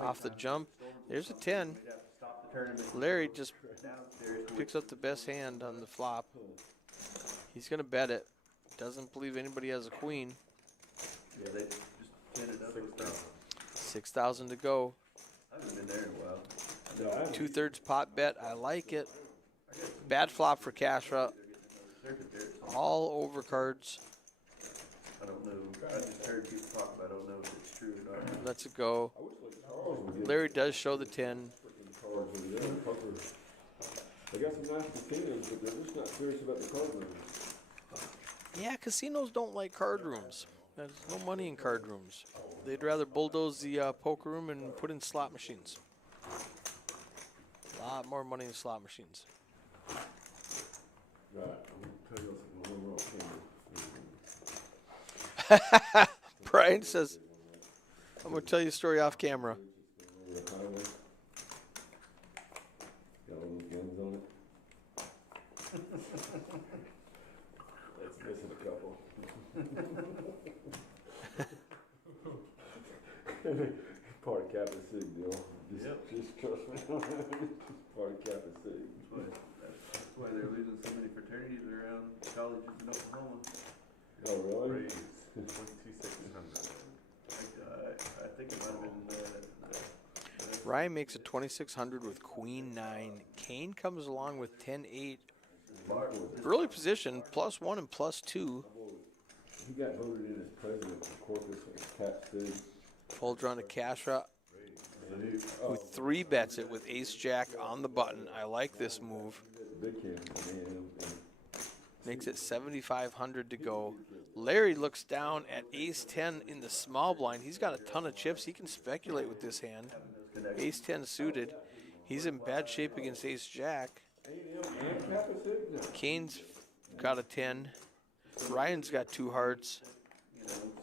off the jump. There's a 10. Larry just picks up the best hand on the flop. He's going to bet it. Doesn't believe anybody has a queen. Yeah, they just ended up 6,000 to go. I haven't been there in a while. 2/3 pot bet. I like it. Bad flop for Castro. All over cards. I don't know. I just heard people talk about it. I don't know if it's true or not. Lets it go. Larry does show the 10. They got some nice casinos, but they're just not serious about the card rooms. Yeah, casinos don't like card rooms. There's no money in card rooms. They'd rather bulldoze the poker room and put in slot machines. A lot more money in slot machines. Right, I'm gonna tell you something wrong camera. Brian says, I'm going to tell you a story off camera. Got all those guns on it. It's missing a couple. Part of Kappa Sig deal. Just trust me. Just part of Kappa Sig. That's why they're losing so many fraternities around colleges in Oklahoma. Oh, really? Raise 2,600. I think it might have been. Ryan makes a 2,600 with queen 9. Kane comes along with 10-8. Early position, +1 and +2. He got voted in as president of Corpus with Cap Sig. Full drawn to Cashra, who 3-bets it with ace jack on the button. I like this move. Big hand, man. Makes it 7,500 to go. Larry looks down at ace 10 in the small blind. He's got a ton of chips. He can speculate with this hand. Ace 10 suited. He's in bad shape against ace jack. Kane's got a 10. Ryan's got 2 hearts.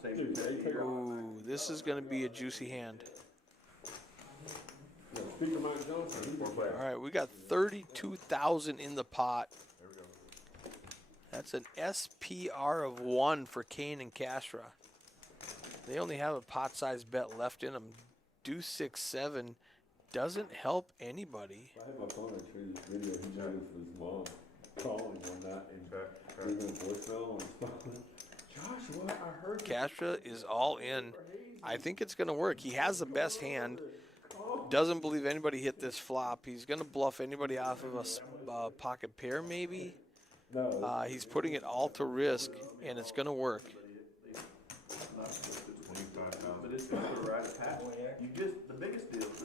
Ooh, this is going to be a juicy hand. All right, we got 32,000 in the pot. That's an SPR of 1 for Kane and Cashra. They only have a pot-sized bet left in them. Deuce 6-7 doesn't help anybody. I had my phone and showed this video. He noticed his mom calling one night and leaving a voicemail on his phone. Joshua, I heard Cashra is all in. I think it's going to work. He has the best hand. Doesn't believe anybody hit this flop. He's going to bluff anybody off of a pocket pair maybe. He's putting it all to risk, and it's going to work. But it's gonna go right at pat. The biggest deal is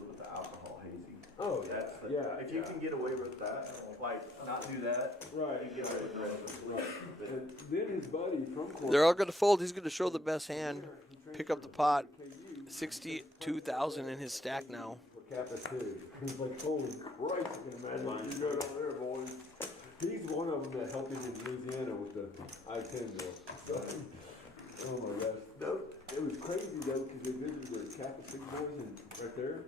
with the alcohol hazy. Oh, yeah. If you can get away with that, like not do that, Right. you get away with the rest of it. Right. And then his buddy from court. They're all going to fold. He's going to show the best hand, pick up the pot. 62,000 in his stack now. Kappa too. He's like, holy Christ, I can imagine you go down there, boys. He's one of them that helped him in Louisiana with the I-10 deal. So, oh my gosh. No, it was crazy though, because they visited the Kappa 6 boys and right there.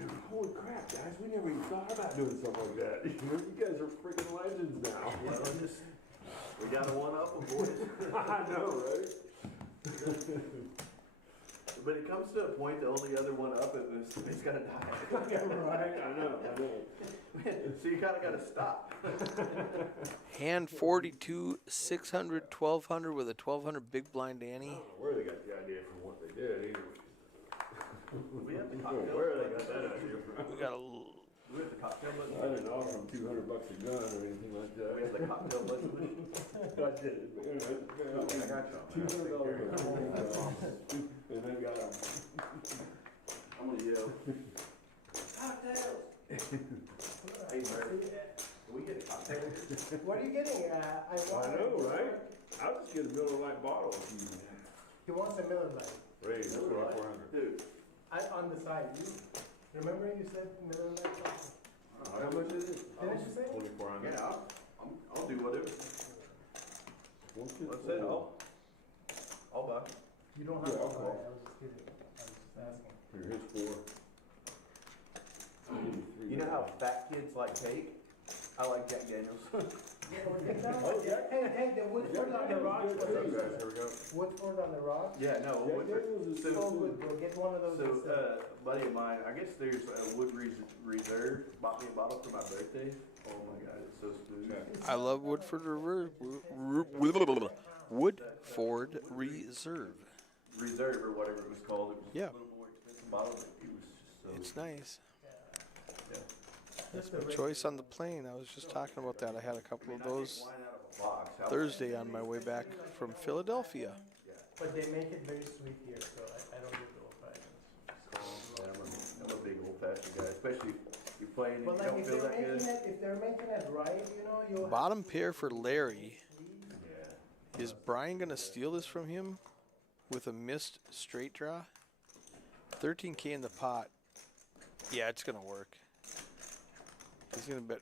And holy crap, guys, we never even thought about doing something like that. You guys are freaking legends now. We got a one-up, boys. I know, right? But it comes to a point the only other one up it's gonna die. Right, I know. So you kinda gotta stop. Hand 42, 600, 1,200 with a 1,200 big blind Annie. I don't know where they got the idea from what they did either. We have the I don't cocktail. know where they got that idea from. We got a We have the cocktail button. I didn't offer them $200 a gun or anything like that. We have the cocktail button. I did. I got you. $200 and they got them. I'm gonna yell. Cocktails! Hey, Murray, can we get a cocktail? What are you getting? I know, right? I'll just get a Miller Lite bottle if you He wants a Miller Lite. raise it for 400. Dude, On the side. Remember you said Miller Lite? how much is it? Didn't you say? 2,400. Yeah, I'll do whatever. Let's say I'll buy. You don't have to buy. I was just kidding. I was just asking. Here, here's 4. You know how fat kids like cake? I like Jack Daniels. Hey, the Woodford on the rocks. Here we go. Woodford on the rocks. Yeah, no, Jack Woodford. Daniels is So so good, bro. Get one of those. So, instead. a buddy of mine, I guess there's a Wood Reserve, bought me a bottle for my birthday. Oh my god, it's so smooth. I love Woodford Reserve. Woodford Reserve. Reserve or whatever it was called. It was Yeah. a little more expensive bottle, but it was just so. It's nice. Yeah. That's my choice on the plane. I was just talking about that. I had a couple of those Wine out of a box. How- Thursday on my way back from Philadelphia. But they make it very sweet here, so I don't get the old fashions. Yeah, I'm a big old fashioned guy, especially if you're playing and you But like don't if feel they're that making good. it, if they're making it right, you'll. Bottom pair for Larry. Yeah. Is Brian going to steal this from him with a missed straight draw? 13K in the pot. Yeah, it's going to work. He's going to bet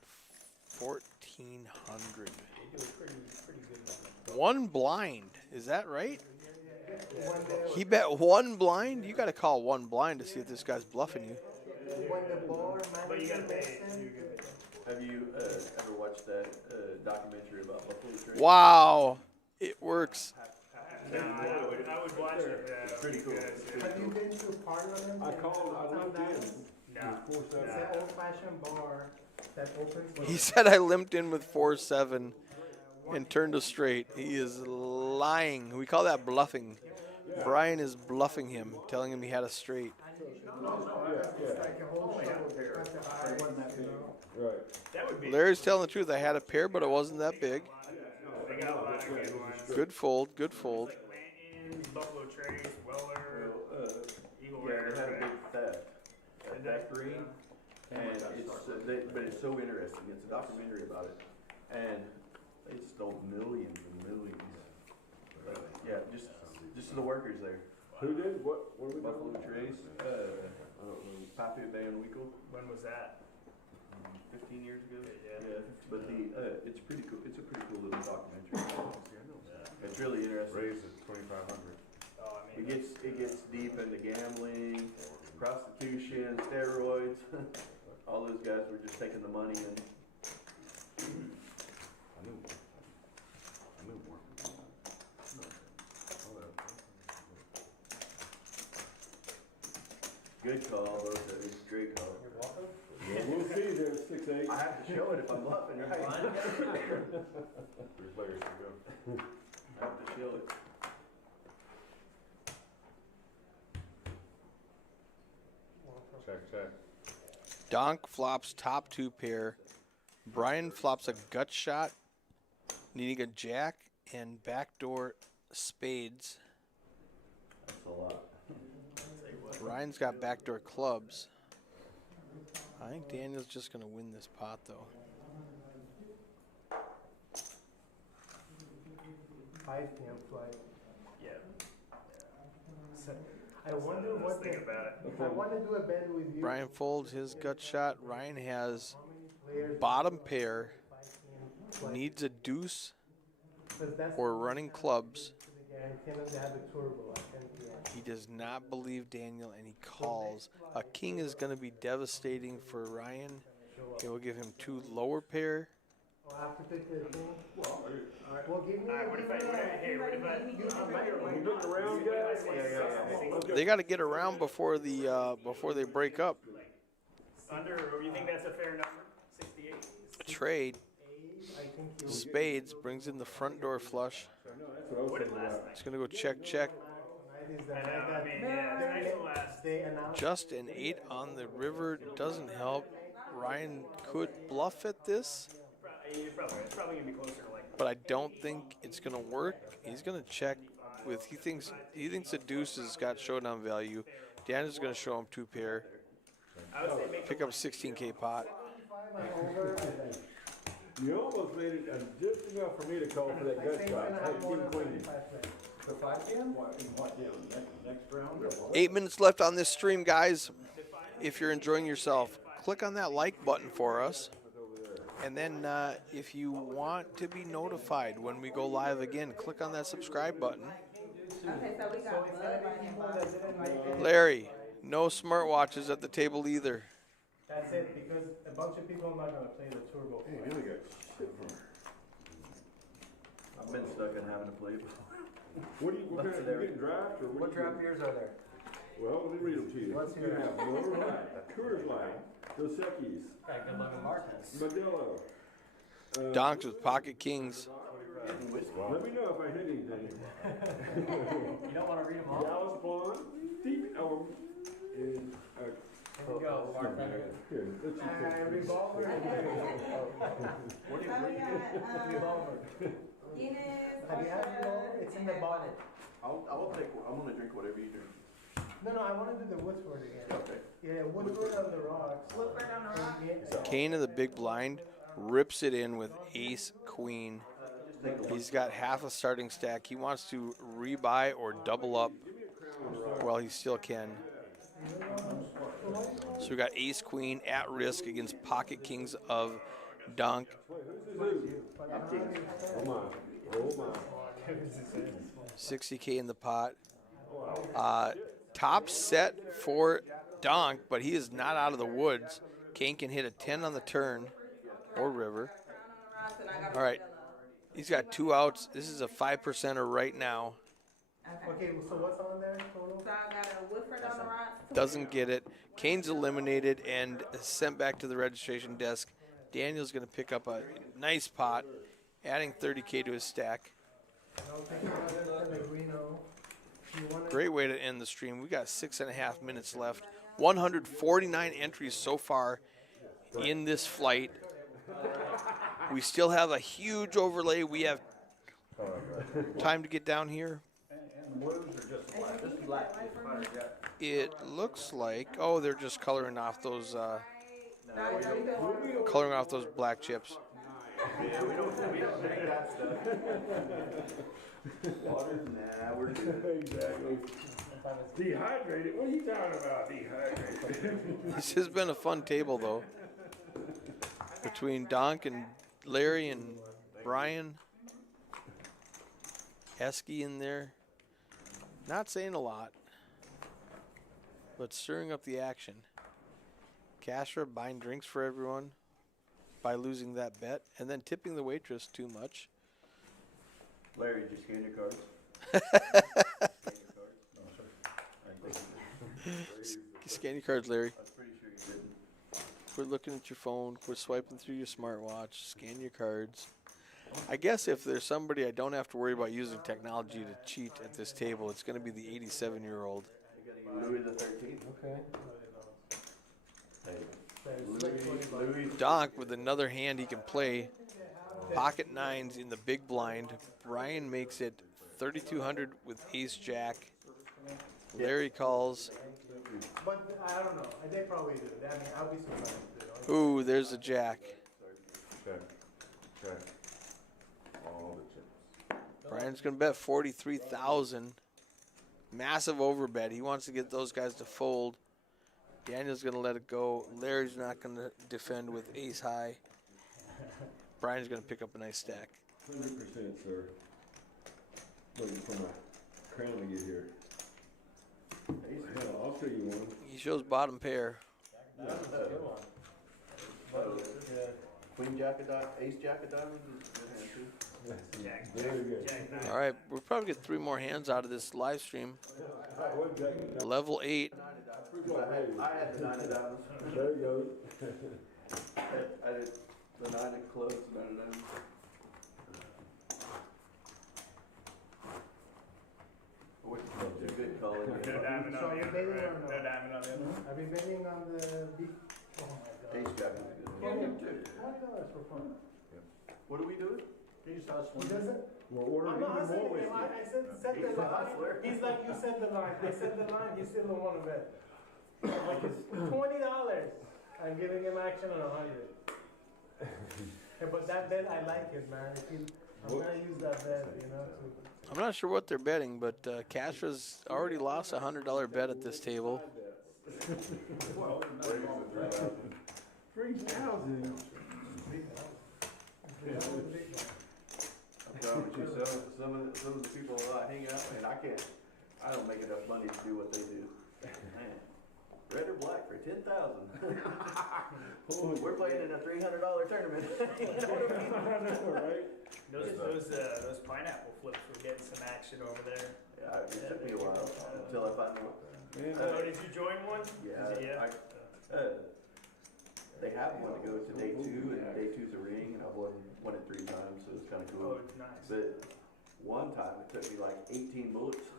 1,400. They do a pretty good one. One blind. Is that right? He bet one blind? You got to call one blind to see if this guy's bluffing you. When the bar But you gotta manager pay. makes them, Have you ever watched that documentary about Buffalo Trace? Wow. It works. No, I would watch it. It's pretty cool. have you been to Parliament? I called, I looked in. No. It's an old-fashioned bar that opens. He said I limped in with 4-7 and turned a straight. He is lying. We call that bluffing. Brian is bluffing him, telling him he had a straight. It's like a whole show. Got the eyes, Right. That would be. Larry's telling the truth. I had a pair, but it wasn't that big. They got a lot of good ones. Good fold, good fold. Like Lanyon Kings, Buffalo Trace, Weller, Eagle Yeah, Rare. they had a right? big theft at Did that they? green, and but it's so interesting. It's a documentary about it, and they stole millions and millions. But, yeah, just the workers there. Who did? What were we Buffalo doing? Trace, Papi Van Winkle, When was that? 15 years ago. Yeah. But it's pretty cool. It's a pretty cool little documentary. It's really interesting. Raised at 2,500. Oh, I mean, It gets deep into gambling, prostitution, steroids. All those guys were just taking the money and I knew more. good call, those great call. You're welcome. Yeah, we'll see there, 6-8. I have to show it if I'm bluffing, right? 3 players to go. I have to show it. Check. Donk flops top 2 pair. Brian flops a gut shot, needing a jack and backdoor spades. That's a lot. Ryan's got backdoor clubs. I think Daniel's just going to win this pot, though. 5 p.m. flight. yeah. So, I wonder Let's what think about it. if I want to do a bet with you. Brian folds his gut shot. Ryan has How many players bottom pair, 5 p.m. flight? needs a deuce 'Cause that's or running clubs. Yeah, and Canada have a turbo at 10 p.m. He does not believe Daniel, and he calls. A king is going to be devastating for Ryan. It will give him 2 lower pair. Oh, after 15. Well, give me. Alright, what if We looking around, guys? Yeah. They got to get around before they break up. under, or you think that's a fair number? 68? Trade. I think you. Spades brings in the front door flush. What did last night? It's going to go check. Tonight is the I night know, I that mean, yeah, tonight's the last. they announced. Just an 8 on the river doesn't help. Ryan could bluff at this, It's probably gonna be closer to like. but I don't think it's going to work. He's going to check with, he thinks the deuce has got showdown value. Daniel's going to show him 2 pair. I would say make Pick up a 16K pot. You almost made it just enough for me to call for that gut shot. Hey, keep clean. The 5 p.m.? What, next round or what? 8 minutes left on this stream, guys. If you're enjoying yourself, click on that like button for us. And then if you want to be notified when we go live again, click on that subscribe button. Okay, so we got blood right now. Larry, no smartwatches at the table either. That's it, because a bunch of people are not gonna play the turbo. Hey, you only got shit from I've been stuck in having to play. What kind of, you getting draft or what? draft beers are there? Well, let me read them to you. Let's You hear it. have Miller Lite, Coors Light, Dos Equis, Good looking Marcus. Modelo. Donks with pocket kings. Let me know if I hit anything. You don't want to read them all? Dallas Blonde, Deep Elm, and Here we go, bartender. here, let's just take this. Revolver. So we got, Revolver. Guinness, Have you had revolver? It's in the bottle. I'll take. I'm gonna drink whatever you drink. No, I wanna do the Woodford again. Okay. Yeah, Woodford on the rocks. Woodford on the rocks. Kane in the big blind rips it in with ace queen. He's got half a starting stack. He wants to rebuy or double up while he still can. So we got ace queen at risk against pocket kings of Donk. Oh my. 60K in the pot. Top set for Donk, but he is not out of the woods. Kane can hit a 10 on the turn or river. All right. He's got 2 outs. This is a 5%er right now. Okay, so what's on there total? So I got a Woodford on the rocks. Doesn't get it. Kane's eliminated and sent back to the registration desk. Daniel's going to pick up a nice pot, adding 30K to his stack. I'll take another Pellegrino. You want Great way to end the stream. We got 6.5 minutes left. 149 entries so far in this flight. We still have a huge overlay. We have time to get down here. blues or just black? Just black, just powdered jet. It looks like, oh, they're just coloring off those black chips. Yeah, we don't drink that stuff. Water? Nah, we're good. Exactly. Dehydrated? What are you talking about, dehydrated? This has been a fun table though. Between Donk and Larry and Brian, Esky in there. Not saying a lot, but stirring up the action. Castro buying drinks for everyone by losing that bet, and then tipping the waitress too much. Larry, did you scan your cards? Scan your cards, Larry. I'm pretty sure you didn't. Quit looking at your phone. Quit swiping through your smartwatch. Scan your cards. I guess if there's somebody I don't have to worry about using technology to cheat at this table, it's going to be the 87-year-old. Louis the 13th. Okay. Hey, Louis. Donk with another hand he can play. Pocket nines in the big blind. Brian makes it 3,200 with ace jack. Larry calls. But I don't know. They probably do. I mean, I'll be surprised. If they don't. Ooh, there's a jack. Check. Check. All the chips. Brian's going to bet 43,000. Massive overbet. He wants to get those guys to fold. Daniel's going to let it go. Larry's not going to defend with ace high. Brian's going to pick up a nice stack. 100%, sir. Looking for my crown to get here. Hell, I'll show you one. He shows bottom pair. That was a good one. Queen jack of diamonds, ace jack of diamonds is good hand too. Very good. All right, we'll probably get 3 more hands out of this live stream. Level 8. I had the 9 of diamonds. There you go. I did the 9 of clubs, 9 of diamonds. Which is a good call. No diamond So on the you're other, betting right? or no? No diamond on the other. I've been betting on the big. Oh my god. Ace jack is a good. $20 for fun. What are we doing? He's hustling. He doesn't. We're ordering I'm not even more hustling him. whiskey. I said set the He's a line. hustler. He's like, you set the line. I set the line. You still don't want to bet. Like it's $20. I'm giving him action on 100. But that bet, I like it, man. I'm gonna use that bet, you know. I'm not sure what they're betting, but Castro's already lost a $100 bet at this table. 3,000. I'm telling you, some of the people I hang out with, I don't make enough money to do what they do. Man, red or black for 10,000. We're playing in a $300 tournament. You know what I mean? Right? Those pineapple flips were getting some action over there. Yeah, it took me a while until I found out. Oh, did you join one? Yeah, they have one to go to day 2, and day 2's a ring, and I've won it 3 times, so it's kind of cool. Oh, it's nice. But one time it took me like 18 bullets.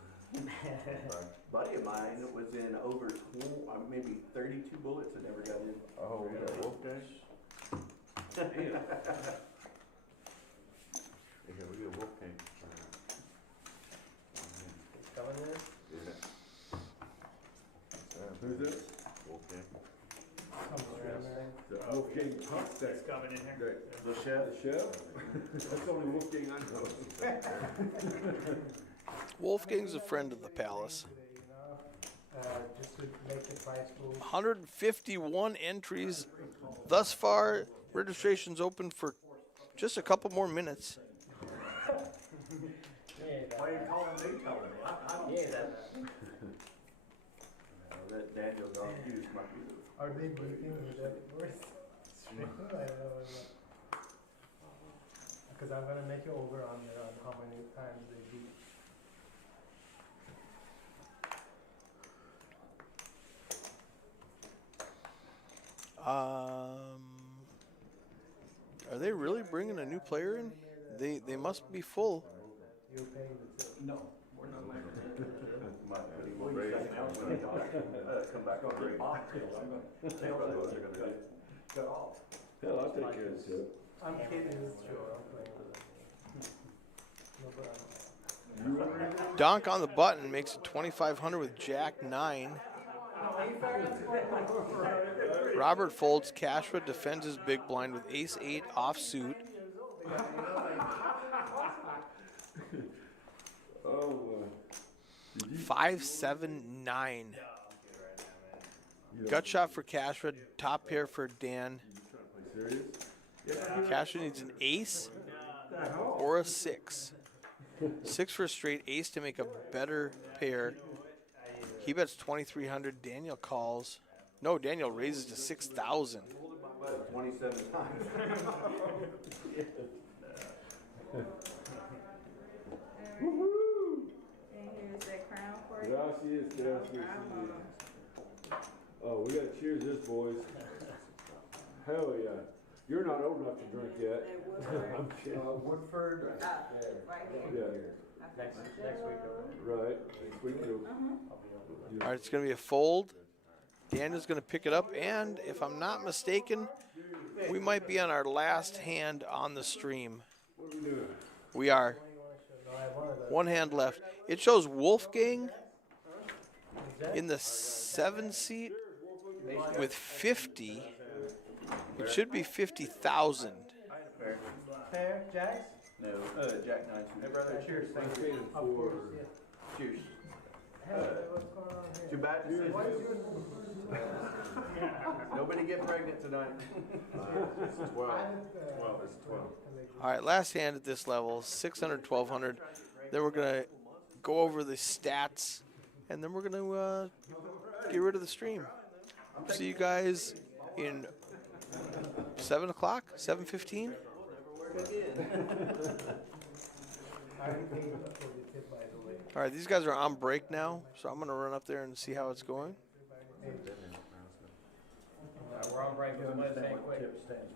Buddy of mine was in over maybe 32 bullets and never got in. Oh, we got Wolfgang? Yeah, we got Wolfgang. Coming in? Who's this? Wolfgang. Wolfgang Puck. That's coming in here. The chef. The chef? That's the only Wolfgang I know. Wolfgang's a friend of the palace. Just to make the price move. 151 entries thus far. Registration's open for just a couple more minutes. Why are you calling me telling me? I don't see that. That Daniel's off use might be Are they beating that worse? I don't know. Because I'm gonna make it over on how many times they beat. Are they really bringing a new player in? They must be full. You're paying the tip. No, we're not making come back on break. They probably what they're gonna do. Cut off. Hell, I'll take care of the chip. I'm kidding, it's true. I'm playing with them. No problem. Donk on the button makes it 2,500 with Jack 9. Robert folds. Cashwood defends his big blind with Ace 8 offsuit. Oh, 5-7-9. Gut shot for Cashwood. Top pair for Dan. serious? Cashwood needs an ace or a 6. 6 for a straight, ace to make a better pair. He bets 2,300. Daniel calls. No, Daniel raises to 6,000. 27 times. And here's that crown for you. Gracias, gracias. Oh, we gotta cheers this, boys. Hell yeah. You're not old enough to drink yet. I'm kidding. Woodford. Right here. Yeah, Next week, right. Next week, you'll. All right, it's going to be a fold. Daniel's going to pick it up, and if I'm not mistaken, we might be on our last hand on the stream. What are we doing? We are. One hand left. It shows Wolfgang in the 7 seat with 50. It should be 50,000. Fair, Jacks? No, Jack 9. Hey, brother, cheers. Thank you. Cheers. Hey, what's going on here? Too bad to see nobody get pregnant tonight. 12. It's 12. All right, last hand at this level, 600, 1,200. Then we're going to go over the stats, and then we're going to get rid of the stream. See you guys in 7 o'clock, 7:15. All right, these guys are on break now, so I'm going to run up there and see how it's going. We're on break, but let's take quick. Tip stands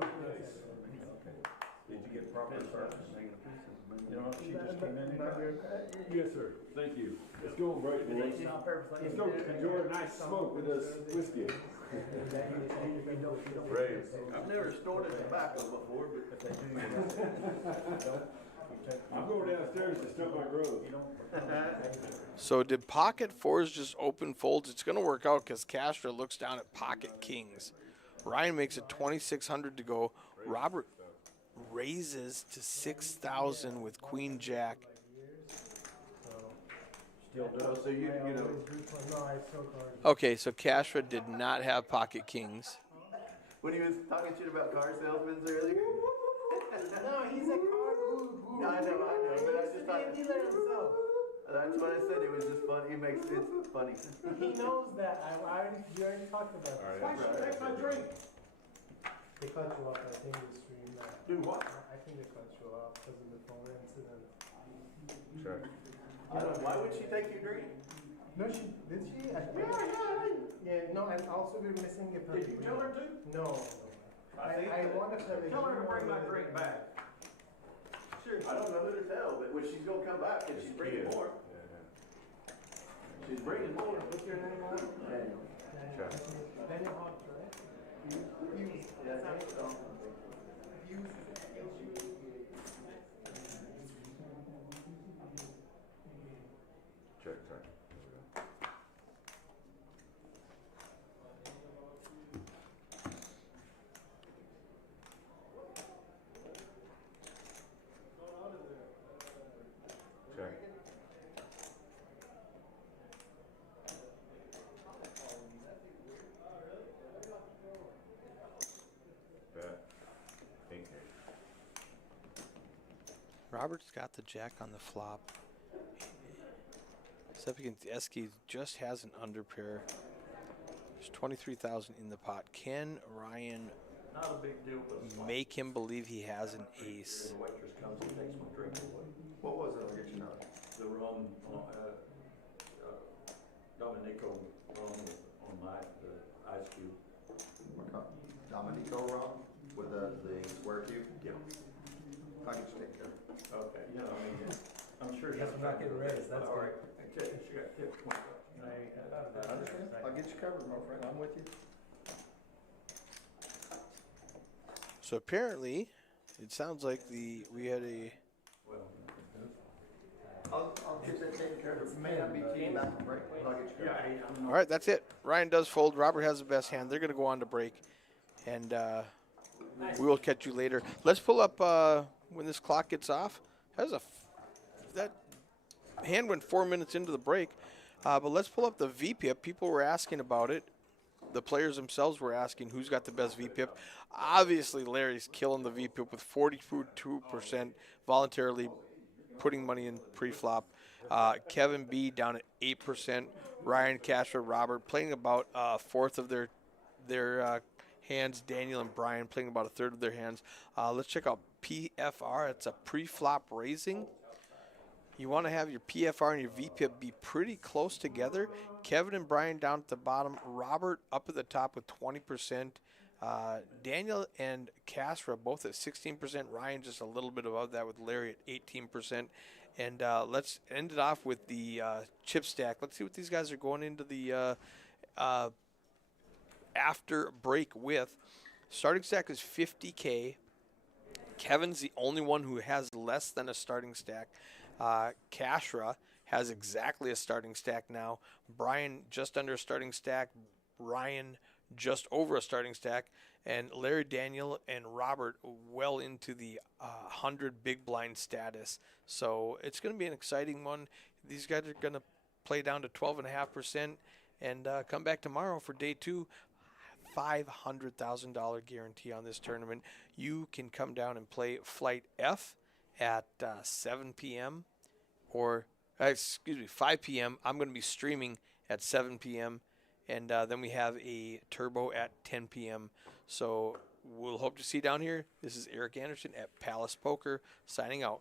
for. Did you get proper service? You know, she just came in here. Yes, sir. Thank you. Let's go on break, boys. Let's go enjoy a nice smoke with this whiskey. Ray, I've never snorted tobacco before, but I'm going downstairs to stump my growth. So did pocket fours just open folds? It's going to work out because Castro looks down at pocket kings. Ryan makes it 2,600 to go. Robert raises to 6,000 with queen jack. still do it. So you know. No, I still card. Okay, so Castro did not have pocket kings. When he was talking shit about car salesmen earlier. No, he's a car who No, I know, but I just thought. dealer himself. That's what I said. It was just funny. It makes it funny. He knows that. We already talked about it. All right. Why should I take my drink? They cut you off, I think, the stream. Do what? I think they cut you off because of the phone incident. Sure. I don't. Why would she take your drink? No, did she? Yeah, no, and also we're missing a Did you tell her to? No. I wanted to Tell her to bring my drink back. Sure. I don't know who to tell, but when she's gonna come back and she's bringing more. She's bringing more. What's your name on? Daniel. Sure. Daniel Hawks, right? Yeah, that's so. Check, sorry. Check. Bet. Pink. Robert's got the jack on the flop. Except against Eski just has an under pair. There's 23,000 in the pot. Can Ryan Not a big deal, but make him believe he has an ace? the waitress comes and takes my drink away. What was it? I'll get you now. The rum, Dominico rum on the ice cube. What kind? Dominico rum with the square cube? Yeah. I can just take care. Okay, yeah, I mean, I'm sure. Guess I'm not getting raised, that's all right. She got tipped 20. I'll get you covered, my friend. I'm with you. So apparently, it sounds like we had a Well, I'll get that taken care of. It may not be team back to break, but I'll get you guys paid. All right, that's it. Ryan does fold. Robert has the best hand. They're going to go on to break, and we will catch you later. Let's pull up when this clock gets off. That hand went 4 minutes into the break, but let's pull up the VPIP. People were asking about it. The players themselves were asking who's got the best VPIP. Obviously, Larry's killing the VPIP with 42% voluntarily putting money in pre-flop. Kevin B down at 8%. Ryan, Castro, Robert playing about a fourth of their hands. Daniel and Brian playing about a third of their hands. Let's check out PFR. It's a pre-flop raising. You want to have your PFR and your VPIP be pretty close together. Kevin and Brian down at the bottom. Robert up at the top with 20%. Daniel and Castro both at 16%. Ryan just a little bit above that with Larry at 18%. And let's end it off with the chip stack. Let's see what these guys are going into the after break with. Starting stack is 50K. Kevin's the only one who has less than a starting stack. Kashra has exactly a starting stack now. Brian just under a starting stack. Ryan just over a starting stack. And Larry, Daniel, and Robert well into the 100 big blind status. So it's going to be an exciting one. These guys are going to play down to 12.5% and come back tomorrow for day 2. $500,000 guarantee on this tournament. You can come down and play Flight F at 7 p.m. or, 5 p.m. I'm going to be streaming at 7 p.m. And then we have a turbo at 10 p.m. So we'll hope to see you down here. This is Eric Anderson at Palace Poker signing out.